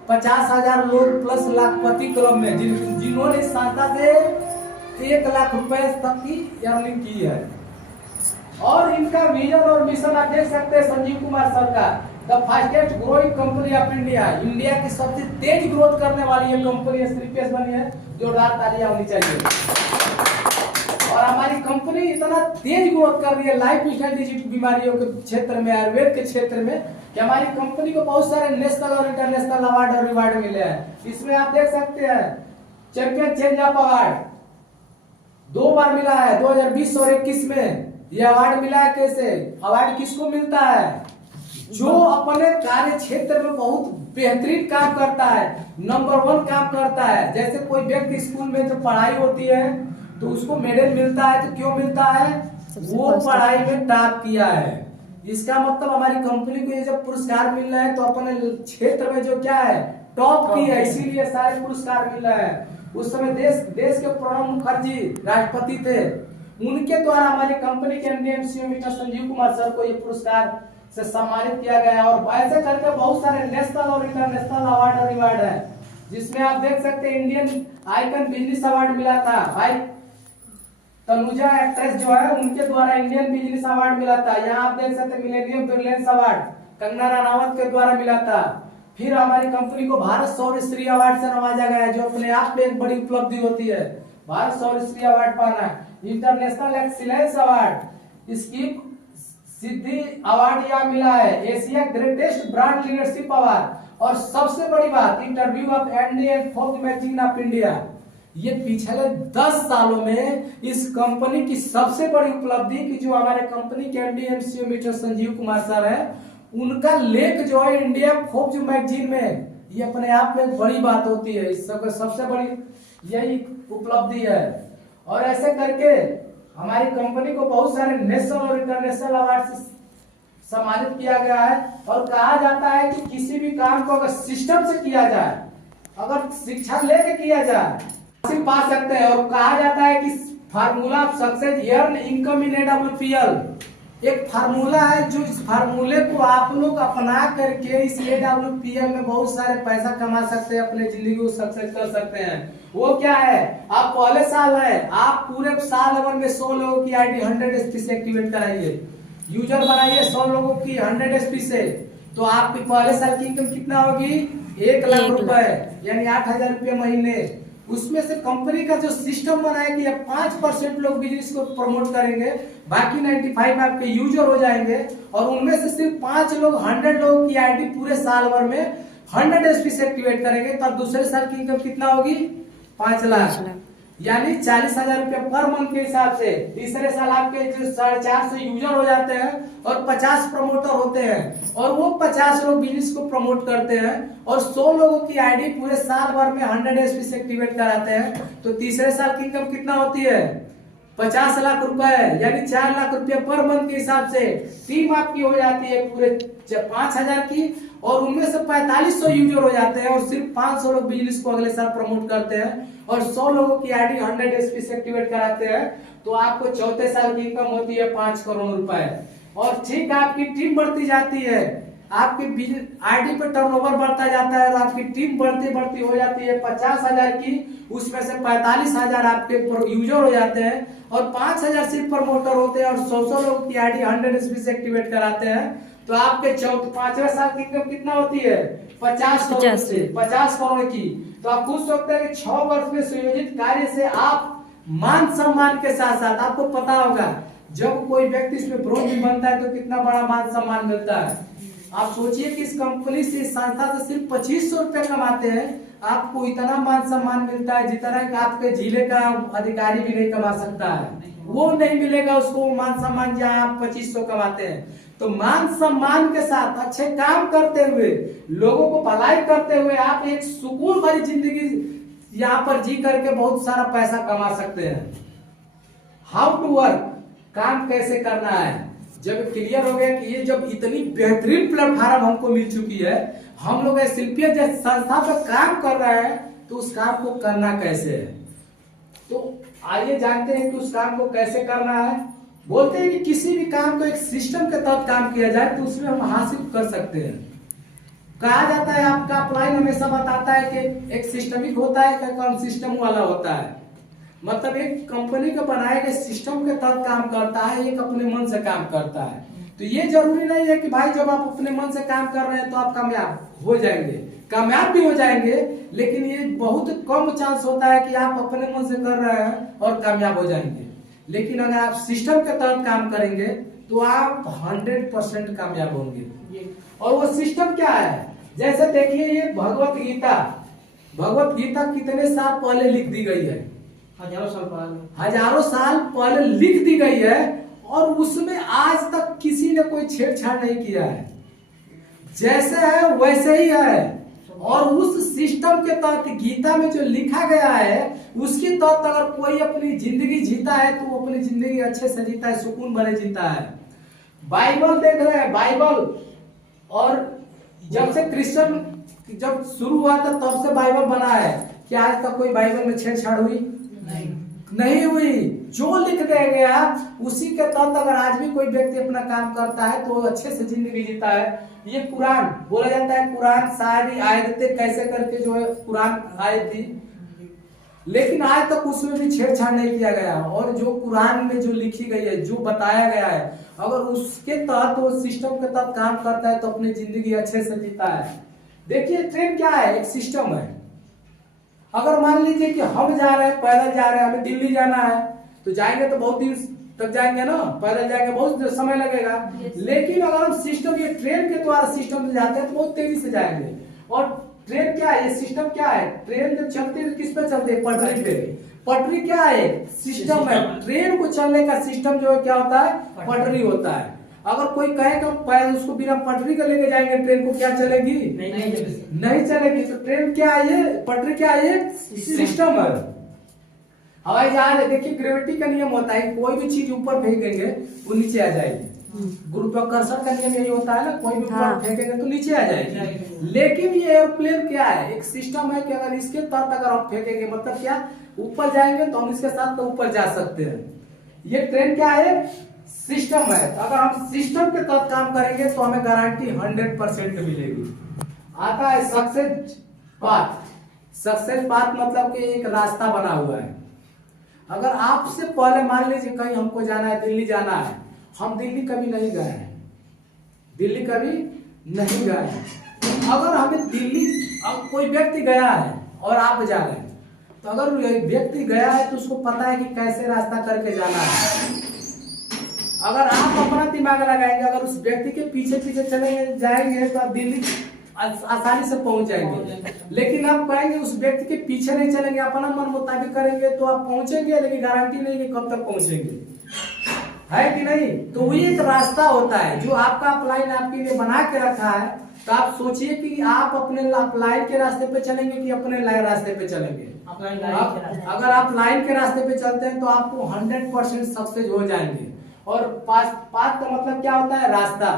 50,000 लोग प्लस लाखपति क्लब में जिन्होंने इस संस्था से 1 लाख रुपए तक की अर्निंग की है। और इनका विजन और मिशन आप देख सकते हैं संजीव कुमार सर का, the fastest growing company of India. India की सबसे तेज ग्रोथ करने वाली ये कंपनी श्रीपेश बनी है। जोरदार तालियां होनी चाहिए। और हमारी कंपनी इतना तेज ग्रोथ कर रही है लाइफ स्टाइल डिजीज बीमारियों के क्षेत्र में, आयुर्वेद के क्षेत्र में, कि हमारी कंपनी को बहुत सारे नेशनल और इंटरनेशनल अवार्ड और रिवार्ड मिले हैं। इसमें आप देख सकते हैं चैंपियन चेंज अप अवार्ड 2 बार मिला है, 2020 और 21 में ये अवार्ड मिला है। कैसे अवार्ड किसको मिलता है? जो अपने कार्य क्षेत्र में बहुत बेहतरीन काम करता है, नंबर 1 काम करता है। जैसे कोई व्यक्ति स्कूल में जो पढ़ाई होती है तो उसको मेडल मिलता है, तो क्यों मिलता है? वो पढ़ाई में टॉप किया है। इसका मतलब हमारी कंपनी को ये जब पुरस्कार मिल रहा है तो अपने क्षेत्र में जो क्या है टॉप की है, इसीलिए सारे पुरस्कार मिल रहे हैं। उस समय देश के प्रणब मुखर्जी राष्ट्रपति थे, उनके द्वारा हमारी कंपनी के MD mister Sanjeev Kumar sir को ये पुरस्कार से सम्मानित किया गया। और ऐसे करके बहुत सारे नेशनल और इंटरनेशनल अवार्ड और रिवार्ड है, जिसमें आप देख सकते हैं इंडियन आइकन बिजनेस अवार्ड मिला था भाई तनुजा एक्ट्रेस जो है, उनके द्वारा इंडियन बिजनेस अवार्ड मिला था। यहाँ आप देख सकते हैं millennium brilliance award Kangana Ranaut के द्वारा मिला था। फिर हमारी कंपनी को भारत शौर्य श्री अवार्ड से नवाजा गया है, जो अपने आप में एक बड़ी उपलब्धि होती है, भारत शौर्य श्री अवार्ड पाना। इंटरनेशनल एक्सीलेंस अवार्ड स्कीप सिद्धि अवार्ड यहाँ मिला है, Asia greatest brand leadership award, और सबसे बड़ी बात interview of Andy and fourth magazine of India. ये पिछले 10 सालों में इस कंपनी की सबसे बड़ी उपलब्धि की जो हमारे कंपनी के MD MCO mister Sanjeev Kumar sir है, उनका लेख जो है इंडिया फोर्ब्स मैगजीन में, ये अपने आप में बड़ी बात होती है। इस सबसे बड़ी यही उपलब्धि है। और ऐसे करके हमारी कंपनी को बहुत सारे नेशनल और इंटरनेशनल अवार्ड से सम्मानित किया गया है। और कहा जाता है कि किसी भी काम को अगर सिस्टम से किया जाए, अगर शिक्षा लेके किया जाए, पा सकते हैं। और कहा जाता है कि formula of success earn income in AWPL एक फार्मूला है, जो इस फार्मूले को आप लोग अपना करके इस AWPL में बहुत सारे पैसा कमा सकते हैं, अपने जिंदगी को सक्सेस कर सकते हैं। वो क्या है? आप पहले साल है, आप पूरे साल अगर में 100 लोगों की आईडी 100 SP से एक्टिवेट कराइए, यूजर बनाइए 100 लोगों की 100 SP से, तो आपकी पहले साल की इनकम कितना होगी? 1 लाख रुपए, यानी 8,000 रुपये महीने। उसमें से कंपनी का जो सिस्टम बना है कि 5% लोग बिजनेस को प्रमोट करेंगे, बाकी 95 आपके यूजर हो जाएंगे, और उनमें से सिर्फ 5 लोग 100 लोगों की आईडी पूरे साल भर में 100 SP से एक्टिवेट करेंगे। तब दूसरे साल की इनकम कितना होगी? 5 लाख, यानी 40,000 रुपये पर मंथ के हिसाब से। तीसरे साल आपके जो 450 यूजर हो जाते हैं और 50 प्रमोटर होते हैं, और वो 50 लोग बिजनेस को प्रमोट करते हैं, और 100 लोगों की आईडी पूरे साल भर में 100 SP से एक्टिवेट कराते हैं। तो तीसरे साल की इनकम कितना होती है? 50 लाख रुपए, यानी 4 लाख रुपए पर मंथ के हिसाब से टीम आपकी हो जाती है पूरे 5,000 की। और उनमें से 4500 यूजर हो जाते हैं और सिर्फ 500 लोग बिजनेस को अगले साल प्रमोट करते हैं और 100 लोगों की आईडी 100 एसपी से एक्टिवेट कराते हैं, तो आपको चौथे साल की इनकम होती है 5 करोड़ रुपए। और ठीक आपकी टीम बढ़ती जाती है, आपकी आईडी पे टर्नओवर बढ़ता जाता है और आपकी टीम बढ़ती बढ़ती हो जाती है 50,000 की, उसमें से 45,000 आपके यूजर हो जाते हैं और 5,000 सिर्फ प्रमोटर होते हैं और 100 लोग की आईडी 100 एसपी से एक्टिवेट कराते हैं, तो आपके पांचवें साल की इनकम कितना होती है 50 करोड़ की। तो आप पूछ सकते हैं कि 6 वर्ष में सुयोजित कार्य से आप मान सम्मान के साथ साथ, आपको पता होगा जब कोई व्यक्ति इसमें ब्रोंज भी बनता है तो कितना बड़ा मान सम्मान मिलता है। आप सोचिए कि इस कंपनी से, इस संस्था से सिर्फ 2500 रुपए कमाते हैं, आपको इतना मान सम्मान मिलता है जितना कि आपके जिले का अधिकारी भी नहीं कमा सकता है, वो नहीं मिलेगा उसको मान सम्मान जहाँ आप 2500 कमाते हैं। तो मान सम्मान के साथ अच्छे काम करते हुए, लोगों को भलाई करते हुए आप एक सुकून भरी जिंदगी यहाँ पर जी करके बहुत सारा पैसा कमा सकते हैं। हाउ टू वर्क, काम कैसे करना है, जब क्लियर हो गया कि ये जब इतनी बेहतरीन प्लेटफॉर्म हमको मिल चुकी है, हम लोग शिल्पीय जैसे संस्था पर काम कर रहे हैं, तो उस काम को करना कैसे है। तो आइए जानते हैं कि उस काम को कैसे करना है। बोलते हैं कि किसी भी काम को एक सिस्टम के तहत काम किया जाए तो उसमें हम हासिल कर सकते हैं। कहा जाता है, आपका अपलाइन हमेशा बताता है कि एक सिस्टमिक होता है, एक कौन सिस्टम वाला होता है। मतलब एक कंपनी का बनाए गए सिस्टम के तहत काम करता है, एक अपने मन से काम करता है। तो ये जरूरी नहीं है कि भाई जब आप अपने मन से काम कर रहे हैं तो आप कामयाब हो जाएंगे, कामयाब भी हो जाएंगे, लेकिन ये बहुत कम चांस होता है कि आप अपने मन से कर रहे हैं और कामयाब हो जाएंगे। लेकिन अगर आप सिस्टम के तहत काम करेंगे तो आप 100% कामयाब होंगे। और वो सिस्टम क्या है, जैसे देखिए ये भगवत गीता कितने साल पहले लिख दी गई है, हजारों साल पहले लिख दी गई है और उसमें आज तक किसी ने कोई छेड़छाड़ नहीं किया है, जैसे है वैसे ही है। और उस सिस्टम के तहत गीता में जो लिखा गया है उसके तहत अगर कोई अपनी जिंदगी जीता है तो वो अपनी जिंदगी अच्छे से जीता है, सुकून भरे जीता है। बाइबल देख रहे हैं, बाइबल, और जब से क्रिश्चियन जब शुरू हुआ था तब से बाइबल बना है, कि आज तक कोई बाइबल में छेड़छाड़ हुई नहीं हुई। जो लिख दिया गया उसी के तहत अगर आज भी कोई व्यक्ति अपना काम करता है तो वो अच्छे से जिंदगी जीता है। ये कुरान बोला जाता है, कुरान सारी आयतें कैसे करके जो है कुरान आई थी, लेकिन आज तक उसमें भी छेड़छाड़ नहीं किया गया। और जो कुरान में जो लिखी गई है, जो बताया गया है, अगर उसके तहत वो सिस्टम के तहत काम करता है तो अपनी जिंदगी अच्छे से जीता है। देखिए ट्रेन क्या है, एक सिस्टम है। अगर मान लीजिए कि हम जा रहे हैं, पैदल जा रहे हैं, हमें दिल्ली जाना है, तो जाएंगे तो बहुत दिन तक जाएंगे ना, पैदल जाएंगे बहुत समय लगेगा। लेकिन अगर हम सिस्टम, ये ट्रेन के द्वारा सिस्टम से जाते हैं तो बहुत तेजी से जाएंगे। और ट्रेन क्या है, ये सिस्टम क्या है, ट्रेन जब चलती है किस पे चलती है, पटरी पे। पटरी क्या है, सिस्टम है। ट्रेन को चलने का सिस्टम जो है क्या होता है, पटरी होता है। अगर कोई कहेगा पैदल उसको बिना पटरी का लेके जाएंगे ट्रेन को, क्या चलेगी, नहीं चलेगी। तो ट्रेन क्या है, ये पटरी क्या है, ये सिस्टम है। हवाई जहाज देखिए ग्रेविटी का नियम होता है, कोई भी चीज ऊपर फेंकेंगे वो नीचे आ जाएगी। गुरुत्वाकर्षण का नियम यही होता है ना, कोई भी ऊपर फेंकेंगे तो नीचे आ जाएगी। लेकिन ये एयरप्लेन क्या है, एक सिस्टम है कि अगर इसके तहत अगर आप फेंकेंगे मतलब क्या, ऊपर जाएंगे तो हम इसके साथ तो ऊपर जा सकते हैं। ये ट्रेन क्या है, सिस्टम है। अगर हम सिस्टम के तहत काम करेंगे तो हमें गारंटी 100% मिलेगी। आता है सक्सेस पाथ। सक्सेस पाथ मतलब कि एक रास्ता बना हुआ है। अगर आपसे पहले मान लीजिए कहीं हमको जाना है, दिल्ली जाना है, हम दिल्ली कभी नहीं गए हैं, दिल्ली कभी नहीं गए हैं। अगर हमें दिल्ली, अब कोई व्यक्ति गया है और आप जा रहे हैं, तो अगर व्यक्ति गया है तो उसको पता है कि कैसे रास्ता करके जाना है। अगर आप अपना दिमाग लगाएंगे, अगर उस व्यक्ति के पीछे पीछे चलेंगे जाएंगे तो आप दिल्ली आसानी से पहुंच जाएंगे। लेकिन आप कहेंगे उस व्यक्ति के पीछे नहीं चलेंगे, अपना मन मुताबिक करेंगे तो आप पहुंचेंगे, लेकिन गारंटी नहीं कि कब तक पहुंचेंगे, है कि नहीं। तो ये एक रास्ता होता है जो आपका अपलाइन आपके लिए बना के रखा है। तो आप सोचिए कि आप अपने अपलाइन के रास्ते पे चलेंगे कि अपने रास्ते पे चलेंगे। अगर आप लाइन के रास्ते पे चलते हैं तो आपको 100% सक्सेस हो जाएंगे। और पाथ का मतलब क्या होता है, रास्ता।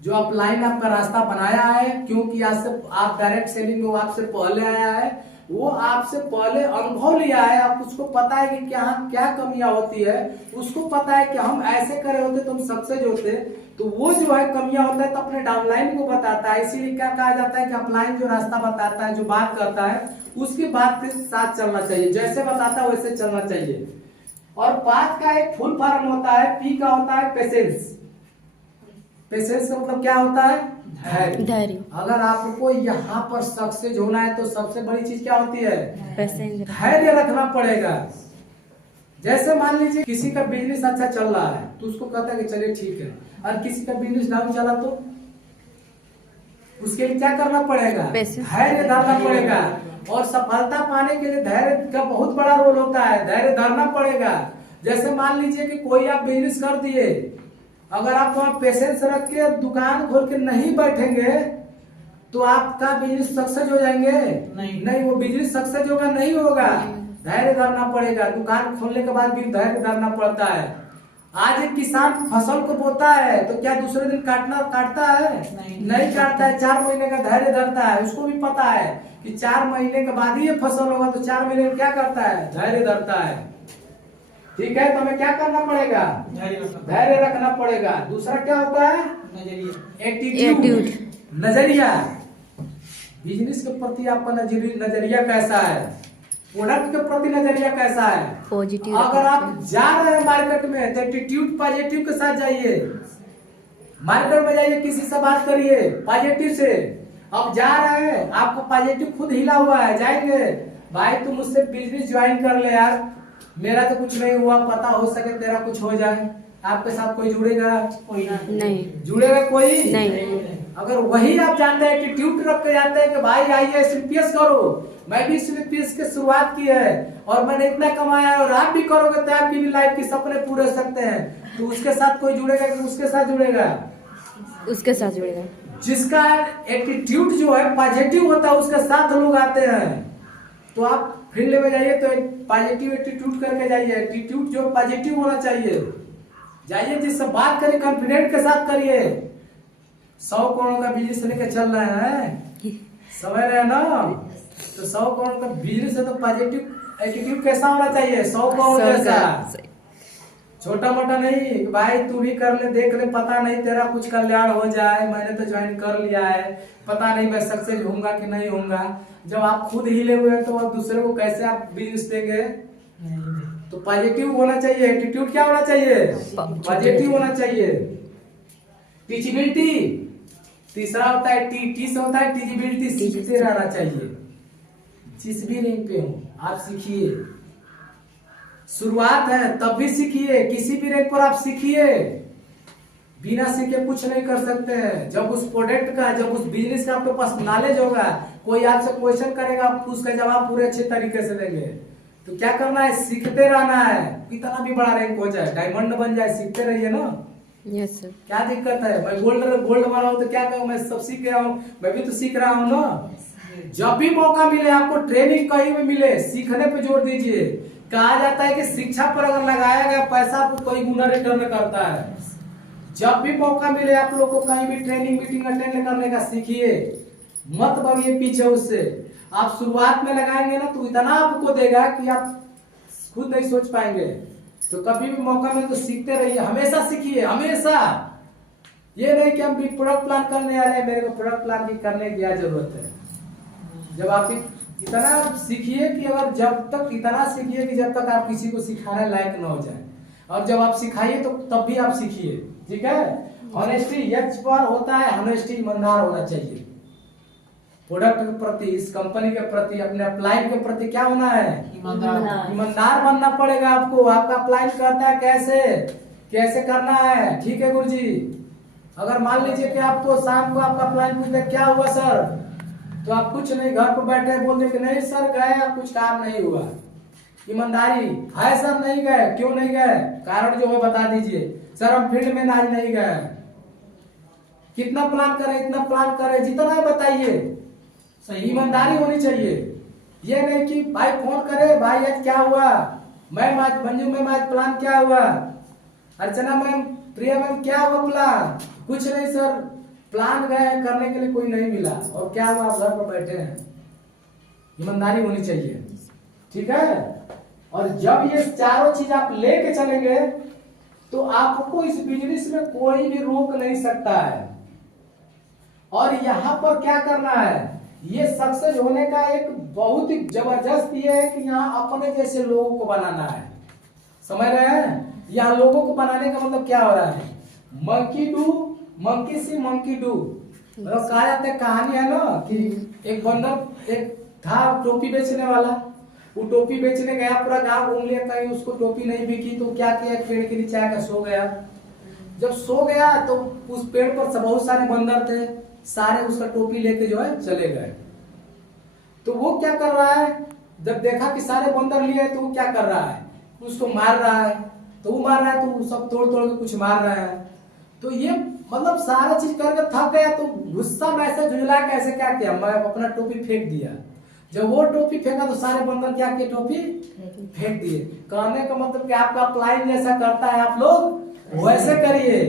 जो अपलाइन आपका रास्ता बनाया है, क्योंकि आज से आप डायरेक्ट सेलिंग में आपसे पहले आया है, वो आपसे पहले अनुभव लिया है, आप उसको पता है कि क्या क्या कमियां होती है, उसको पता है कि हम ऐसे करे होते तो हम सक्सेस होते, तो वो जो है कमियां होता है तो अपने डाउनलाइन को बताता है। इसीलिए क्या कहा जाता है कि अपलाइन जो रास्ता बताता है, जो बात करता है, उसकी बात के साथ चलना चाहिए, जैसे बताता है वैसे चलना चाहिए। और 5 का एक फुल फॉर्म होता है, पी का होता है पेशेंस। पेशेंस का मतलब क्या होता है? धैर्य। अगर आपको यहाँ पर सक्सेस होना है तो सबसे बड़ी चीज क्या होती है? धैर्य रखना पड़ेगा। जैसे मान लीजिए किसी का बिजनेस अच्छा चल रहा है तो उसको कहता है कि चलिए ठीक है, और किसी का बिजनेस डाउन चला तो उसके लिए क्या करना पड़ेगा? धैर्य धरना पड़ेगा। और सफलता पाने के लिए धैर्य का बहुत बड़ा रोल होता है, धैर्य धरना पड़ेगा। जैसे मान लीजिए कि कोई आप बिजनेस कर दिए, अगर आप वहां पेशेंस रख के दुकान खोल के नहीं बैठेंगे तो आपका बिजनेस सक्सेस हो जाएंगे? नहीं, वो बिजनेस सक्सेस होगा नहीं होगा। धैर्य धरना पड़ेगा। दुकान खोलने के बाद भी धैर्य धरना पड़ता है। आज एक किसान फसल को बोता है तो क्या दूसरे दिन काटता है? नहीं काटता है। 4 महीने का धैर्य धरता है। उसको भी पता है कि 4 महीने के बाद ही ये फसल होगा, तो 4 महीने में क्या करता है? धैर्य धरता है। ठीक है, तो हमें क्या करना पड़ेगा? धैर्य रखना पड़ेगा। दूसरा क्या होता है? एटीट्यूड, नजरिया। बिजनेस के प्रति आपका नजरिया कैसा है? प्रोडक्ट के प्रति नजरिया कैसा है? पॉजिटिव। अगर आप जा रहे हैं मार्केट में तो एटीट्यूड पॉजिटिव के साथ जाइए। मार्केट में जाइए, किसी से बात करिए पॉजिटिव से। अब जा रहे हैं, आपको पॉजिटिव खुद हिला हुआ है, जाएंगे भाई तुम मुझसे बिजनेस ज्वाइन कर ले यार, मेरा तो कुछ नहीं हुआ, पता हो सके तेरा कुछ हो जाए। आपके साथ कोई जुड़ेगा? कोई नहीं। जुड़ेगा कोई नहीं। अगर वही आप जानते हैं, एटीट्यूड रख के जाते हैं कि भाई आइए SLPS करो, मैं भी SLPS की शुरुआत की है और मैंने इतना कमाया है और आप भी करोगे तो आपकी भी लाइफ के सपने पूरे हो सकते हैं, तो उसके साथ कोई जुड़ेगा कि उसके साथ जुड़ेगा? उसके साथ जुड़ेगा। जिसका एटीट्यूड जो है पॉजिटिव होता है उसके साथ लोग आते हैं। तो आप फील्ड में जाइए तो पॉजिटिव एटीट्यूड करके जाइए। एटीट्यूड जो पॉजिटिव होना चाहिए। जाइए, जिससे बात करिए कॉन्फिडेंट के साथ करिए। 100 करोड़ का बिजनेस लेके चल रहे हैं, समझ रहे हैं ना? तो 100 करोड़ का बिजनेस है तो पॉजिटिव एटीट्यूड कैसा होना चाहिए? 100 करोड़ जैसा। छोटा मोटा नहीं, भाई तू भी कर ले, देख ले, पता नहीं तेरा कुछ कल्याण हो जाए, मैंने तो ज्वाइन कर लिया है, पता नहीं मैं सक्सेस होऊंगा कि नहीं होऊंगा। जब आप खुद हिले हुए हैं तो आप दूसरे को कैसे आप बिजनेस देंगे? तो पॉजिटिव होना चाहिए। एटीट्यूड क्या होना चाहिए? पॉजिटिव होना चाहिए। टीचिबिलिटी तीसरा होता है। टी से होता है टीचिबिलिटी, सीखते रहना चाहिए। जिस भी रैंक पे हो आप सीखिए। शुरुआत है तब भी सीखिए, किसी भी रैंक पर आप सीखिए। बिना सीखे कुछ नहीं कर सकते हैं। जब उस प्रोडक्ट का, जब उस बिजनेस का आपके पास नॉलेज होगा, कोई आपसे क्वेश्चन करेगा, आप उसका जवाब पूरे अच्छे तरीके से देंगे। तो क्या करना है? सीखते रहना है। कितना भी बड़ा रैंक हो जाए, डायमंड बन जाए, सीखते रहिए ना। Yes sir. क्या दिक्कत है? मैं गोल्ड बना हूँ तो क्या कहूँ, मैं सब सीख रहा हूँ, मैं भी तो सीख रहा हूँ ना। जब भी मौका मिले आपको, ट्रेनिंग कहीं भी मिले, सीखने पे जोर दीजिए। कहा जाता है कि शिक्षा पर अगर लगाया गया पैसा आपको कोई गुना रिटर्न करता है। जब भी मौका मिले आप लोग को कहीं भी ट्रेनिंग मीटिंग अटेंड करने का सीखिए, मत भागिए पीछे उससे। आप शुरुआत में लगाएंगे ना तो इतना आपको देगा कि आप खुद नहीं सोच पाएंगे। तो कभी भी मौका मिले तो सीखते रहिए, हमेशा सीखिए, हमेशा। ये नहीं कि हम भी प्रोडक्ट प्लान करने आ रहे हैं, मेरे को प्रोडक्ट प्लान की करने की क्या जरूरत है। जब आप इतना सीखिए कि अगर जब तक इतना सीखिए कि जब तक आप किसी को सिखाने लायक न हो जाए, और जब आप सिखाइए तो तब भी आप सीखिए। ठीक है। ऑनेस्टी यच पर होता है, ऑनेस्टी ईमानदार होना चाहिए। प्रोडक्ट के प्रति, इस कंपनी के प्रति, अपने अप्लाइन के प्रति क्या होना है? ईमानदार बनना पड़ेगा आपको। आपका अप्लाइन कहता है कैसे करना है। ठीक है गुरुजी। अगर मान लीजिए कि आपको शाम को आपका अप्लाइन पूछते क्या हुआ सर, तो आप कुछ नहीं, घर पर बैठे बोल दे कि नहीं सर गए, कुछ काम नहीं हुआ। ईमानदारी है सर, नहीं गए, क्यों नहीं गए, कारण जो है बता दीजिए। सर हम फील्ड में आज नहीं गए। कितना प्लान करें, इतना प्लान करें, जितना है बताइए। सही ईमानदारी होनी चाहिए। ये नहीं कि भाई फोन करे, भाई आज क्या हुआ, मैम आज, मंजू मैम आज प्लान क्या हुआ, अर्चना मैम, प्रिया मैम क्या हुआ प्लान, कुछ नहीं सर, प्लान गए हैं करने के लिए, कोई नहीं मिला, और क्या हुआ, आप घर पर बैठे हैं। ईमानदारी होनी चाहिए, ठीक है। और जब ये चारों चीज आप लेके चलेंगे तो आपको इस बिजनेस में कोई भी रोक नहीं सकता है। और यहाँ पर क्या करना है, ये सक्सेस होने का एक बहुत ही जबरदस्त ये है कि यहाँ अपने जैसे लोगों को बनाना है। समझ रहे हैं, यहाँ लोगों को बनाने का मतलब क्या हो रहा है, monkey do monkey C monkey do. मतलब कहा जाता है, कहानी है ना कि एक बंदर एक था टोपी बेचने वाला, वो टोपी बेचने गया, पूरा गांव घूम लिया, कहीं उसको टोपी नहीं बिकी तो क्या किया, पेड़ के नीचे आकर सो गया। जब सो गया तो उस पेड़ पर बहुत सारे बंदर थे, सारे उसका टोपी लेके जो है चले गए। तो वो क्या कर रहा है, जब देखा कि सारे बंदर लिए तो वो क्या कर रहा है, उसको मार रहा है। तो वो मार रहा है तो सब तोड़ तोड़ के कुछ मार रहा है। तो ये मतलब सारा चीज करके थक गया, तो गुस्सा में ऐसे झुंझला कैसे क्या किया, मैं अपना टोपी फेंक दिया। जब वो टोपी फेंका तो सारे बंदर क्या किए, टोपी फेंक दिए। कहने का मतलब कि आपका प्लान जैसा करता है आप लोग वैसे करिए,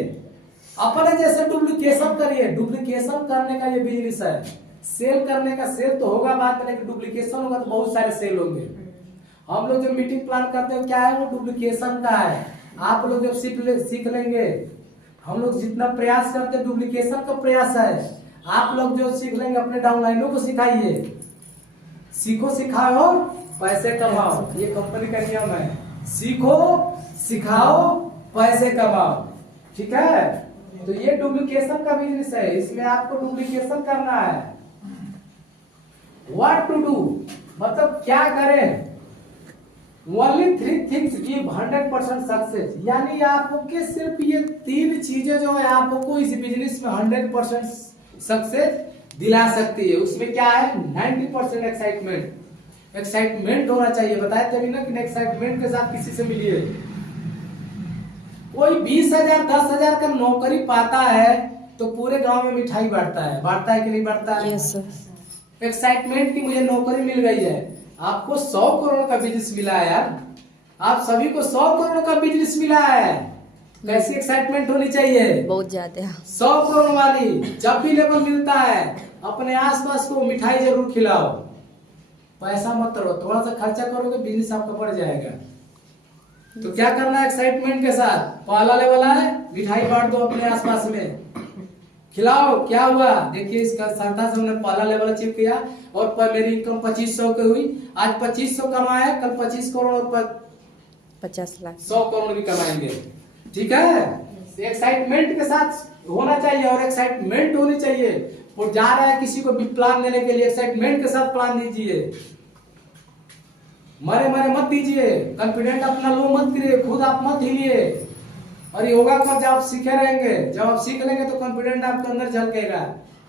अपने जैसे डुप्लीकेशन करिए। डुप्लीकेशन करने का ये बिजनेस है। सेल करने का सेल तो होगा बाद में, लेकिन डुप्लीकेशन होगा तो बहुत सारे सेल होंगे। हम लोग जो मीटिंग प्लान करते हैं क्या है, वो डुप्लीकेशन का है। आप लोग जब सीख लेंगे, हम लोग जितना प्रयास करते हैं डुप्लीकेशन का प्रयास है। आप लोग जो सीख लेंगे अपने डाउनलाइनों को सिखाइए। सीखो सिखाओ और पैसे कमाओ, ये कंपनी का नियम है। सीखो सिखाओ पैसे कमाओ, ठीक है। तो ये डुप्लीकेशन का बिजनेस है, इसमें आपको डुप्लीकेशन करना है। व्हाट टू डू मतलब क्या करें, ओनली 3 थिंग्स गिव 100% सक्सेस। यानी आपको सिर्फ ये 3 चीजें जो है आपको इस बिजनेस में 100% सक्सेस दिला सकती है। उसमें क्या है, 90% एक्साइटमेंट। एक्साइटमेंट होना चाहिए, बताए तभी ना कि एक्साइटमेंट के साथ किसी से मिलिए। कोई 20,000 10,000 का नौकरी पाता है तो पूरे गांव में मिठाई बांटता है कि नहीं बांटता है। Yes sir. एक्साइटमेंट की मुझे नौकरी मिल गई है, आपको 100 करोड़ का बिजनेस मिला है यार, आप सभी को 100 करोड़ का बिजनेस मिला है। कैसी एक्साइटमेंट होनी चाहिए, बहुत ज्यादा। 100 करोड़ वाली। जब भी लेवल मिलता है अपने आसपास को मिठाई जरूर खिलाओ। पैसा मत करो, थोड़ा सा खर्चा करोगे बिजनेस आपका बढ़ जाएगा। तो क्या करना है, एक्साइटमेंट के साथ पहला लेवल है, मिठाई बांट दो अपने आसपास में, खिलाओ। क्या हुआ देखिए, इसका संस्था से हमने पहला लेवल अचीव किया और पर मेरी इनकम 2500 की हुई। आज 2500 कमाया, कल 25 करोड़ और 50 लाख 100 करोड़ भी कमाएंगे, ठीक है। एक्साइटमेंट के साथ होना चाहिए और एक्साइटमेंट होनी चाहिए। और जा रहा है किसी को भी प्लान देने के लिए, एक्साइटमेंट के साथ प्लान दीजिए, मरे मरे मत दीजिए, कॉन्फिडेंट अपना लो मत करिए, खुद आप मत हिलिए। और योगा को जब आप सीखे रहेंगे, जब आप सीख लेंगे तो कॉन्फिडेंट आपके अंदर झलकेगा।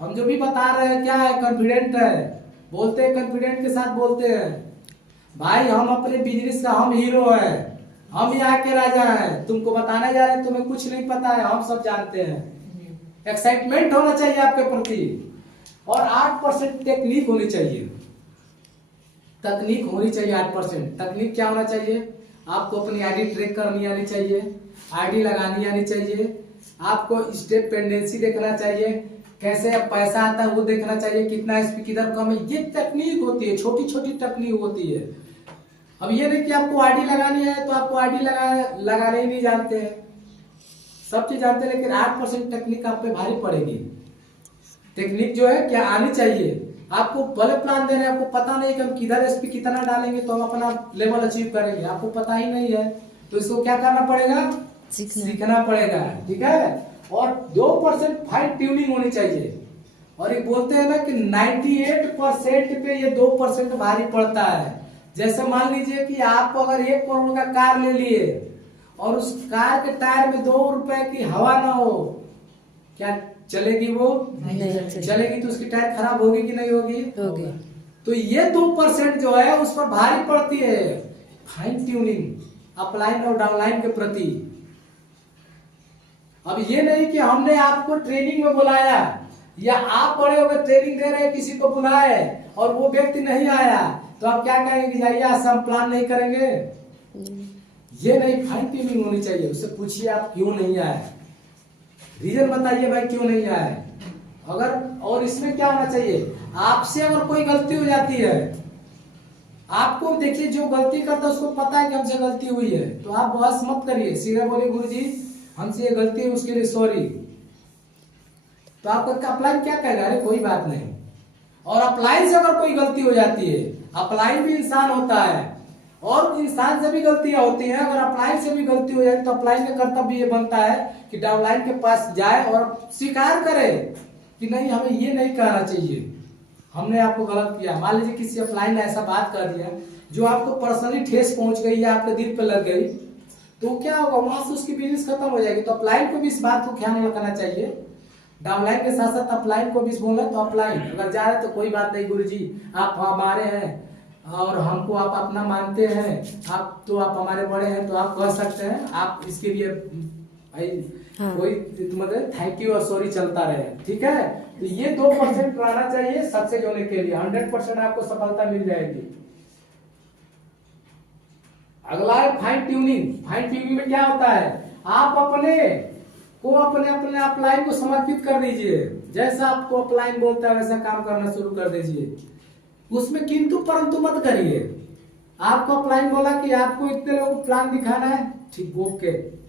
हम जो भी बता रहे हैं क्या है, कॉन्फिडेंट है, बोलते हैं कॉन्फिडेंट के साथ बोलते हैं। भाई हम अपने बिजनेस का हम हीरो है, हम यहाँ के राजा हैं, तुमको बताने जा रहे हैं, तुम्हें कुछ नहीं पता है, हम सब जानते हैं। एक्साइटमेंट होना चाहिए आपके प्रति और 8% टेक्निक होनी चाहिए। तकनीक होनी चाहिए 8%। तकनीक क्या होना चाहिए, आपको अपनी आईडी ट्रैक करनी आनी चाहिए, आईडी लगानी आनी चाहिए, आपको स्टेप पेंडेंसी देखना चाहिए, कैसे पैसा आता है वो देखना चाहिए, कितना एसपी किधर कम है। ये तकनीक होती है, छोटी छोटी तकनीक होती है। अब ये नहीं कि आपको आईडी लगानी है तो आपको आईडी लगाने ही नहीं जानते हैं, सब चीज जानते हैं, लेकिन 8% टेक्निक आप पे भारी पड़ेगी। टेक्निक जो है क्या आनी चाहिए आपको। भले प्लान दे रहे हैं, आपको पता नहीं कि हम किधर एसपी कितना डालेंगे तो हम अपना लेवल अचीव करेंगे, आपको पता ही नहीं है, तो इसको क्या करना पड़ेगा, सीखना पड़ेगा, ठीक है। और 2% फाइन ट्यूनिंग होनी चाहिए। और ये बोलते हैं ना कि 98% पे ये 2% भारी पड़ता है। जैसे मान लीजिए कि आप अगर 1 करोड़ का कार ले लिए और उस कार के टायर में 2 रुपए की हवा ना हो, क्या चलेगी वो? नहीं चलेगी। तो उसकी टायर खराब होगी कि नहीं होगी? होगी। तो ये 2% जो है उस पर भारी पड़ती है। फाइन ट्यूनिंग अपलाइन और डाउनलाइन के प्रति। अब ये नहीं कि हमने आपको ट्रेनिंग में बुलाया या आप बड़े होकर ट्रेनिंग दे रहे हैं, किसी को बुलाए और वो व्यक्ति नहीं आया तो आप क्या कहेंगे कि जाइए हम प्लान नहीं करेंगे। ये नहीं, फाइन ट्यूनिंग होनी चाहिए। उससे पूछिए आप क्यों नहीं आए, रीजन बताइए भाई क्यों नहीं आए। अगर और इसमें क्या होना चाहिए, आपसे अगर कोई गलती हो जाती है, आपको देखिए जो गलती करता है उसको पता है कि हमसे गलती हुई है, तो आप बहस मत करिए, सीधे बोलिए गुरुजी हमसे ये गलती है उसके लिए सॉरी। तो आपका अपलाइन क्या कहेगा, अरे कोई बात नहीं। और अपलाइन से अगर कोई गलती हो जाती है, अपलाइन भी इंसान होता है और इंसान से भी गलतियां होती हैं, अगर अपलाइन से भी गलती हो जाए तो अपलाइन का कर्तव्य ये बनता है कि डाउनलाइन के पास जाए और स्वीकार करे कि नहीं हमें ये नहीं कहना चाहिए, हमने आपको गलत किया। मान लीजिए किसी अपलाइन ने ऐसा बात कर दिया जो आपको पर्सनली ठेस पहुंच गई या आपके दिल पे लग गई, तो क्या होगा, वहां से उसकी बिजनेस खत्म हो जाएगी। तो अपलाइन को भी इस बात को ख्याल रखना चाहिए, डाउनलाइन के साथ साथ अपलाइन को भी बोला तो अपलाइन अगर जा रहे तो कोई बात नहीं गुरुजी आप हमारे हैं और हमको आप अपना मानते हैं, आप तो आप हमारे बड़े हैं तो आप कह सकते हैं, आप इसके लिए कोई मतलब थैंक यू और सॉरी चलता रहे, ठीक है। तो ये 2% रहना चाहिए सक्सेस होने के लिए, 100% आपको सफलता मिल जाएगी। अगला है फाइन ट्यूनिंग। फाइन ट्यूनिंग में क्या होता है, आप अपने अपलाइन को समर्पित कर दीजिए, जैसा आपको अपलाइन बोलता है वैसा काम करना शुरू कर दीजिए, उसमें किंतु परंतु मत करिए। आपको अपलाइन बोला कि आपको इतने लोगों को प्लान दिखाना है, ठीक ओके,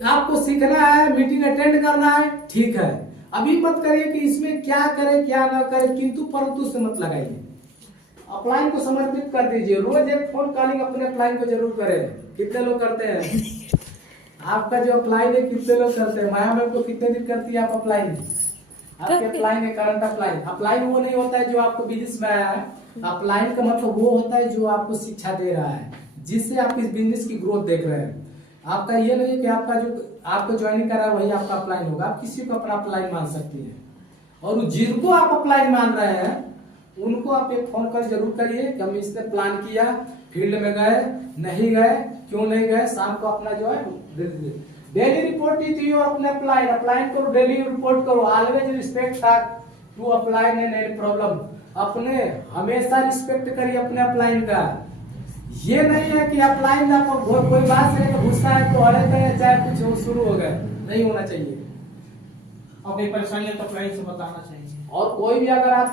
आपको सीखना है, मीटिंग अटेंड करना है, ठीक है, अभी मत करिए कि इसमें क्या करे क्या ना करे, किंतु परंतु से मत लगाइए, अपलाइन को समर्पित कर दीजिए। रोज एक फोन कॉलिंग अपने अपलाइन को जरूर करें। कितने लोग करते हैं आपका जो अपलाइन है, कितने लोग करते हैं, माया मैम को कितने दिन करती है आप अपलाइन, आपके अपलाइन है करंट अपलाइन। अपलाइन वो नहीं होता है जो आपको बिजनेस में आया है, अपलाइन का मतलब वो होता है जो आपको शिक्षा दे रहा है, जिससे आप इस बिजनेस की ग्रोथ देख रहे हैं। आपका ये नहीं है कि आपका जो आपको ज्वाइनिंग करा है वही आपका अपलाइन होगा, आप किसी को अपना अपलाइन मान सकती है। और जिनको आप अपलाइन मान रहे हैं उनको आप एक फोन कॉल जरूर करिए कि हम इसने प्लान किया, फील्ड में गए नहीं गए, क्यों नहीं गए, शाम को अपना जो है डेली रिपोर्ट दीजिए और अपने अपलाइन करो, डेली रिपोर्ट करो। Always respect to upline and any problem, अपने हमेशा रिस्पेक्ट करिए अपने अपलाइन का। ये नहीं है कि अपलाइन आपको कोई बात से गुस्सा है तो अड़े गए चाहे कुछ शुरू हो गए, नहीं होना चाहिए। अपनी परेशानी तो अपलाइन से बताना चाहिए। और कोई भी अगर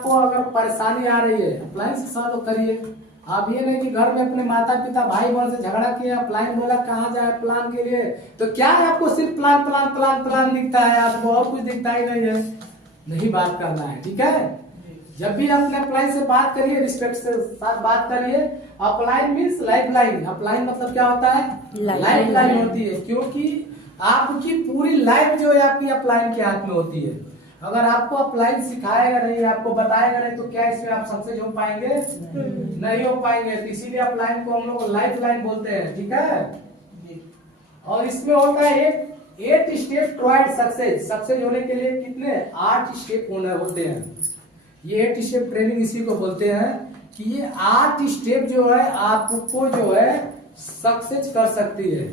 परेशानी आ रही है अपलाइन से सॉल्व करिए। आप ये नहीं कि घर में अपने माता पिता भाई बहन से झगड़ा किया, अपलाइन बोला कहाँ जाए प्लान के लिए, तो क्या है आपको सिर्फ प्लान प्लान प्लान प्लान दिखता है, आपको और कुछ दिखता ही नहीं है, नहीं बात करना है, ठीक है। जब भी अपने अपलाइन से बात करिए रिस्पेक्ट से साथ बात करिए। Upline means life line, upline मतलब क्या होता है, लाइफ लाइन होती है, क्योंकि आपकी पूरी लाइफ जो है आपकी अपलाइन के हाथ में होती है। अगर आपको अपलाइन सिखाएगा नहीं, आपको बताएगा नहीं, तो क्या इसमें आप सक्सेस हो पाएंगे, नहीं हो पाएंगे। इसीलिए अपलाइन को हम लोग लाइफ लाइन बोलते हैं, ठीक है। और इसमें होता है 8 स्टेप टुवर्ड सक्सेस। सक्सेस होने के लिए कितने 8 स्टेप होते हैं। ये 8 स्टेप ट्रेनिंग इसी को बोलते हैं कि ये 8 स्टेप जो है आपको जो है सक्सेस कर सकती है।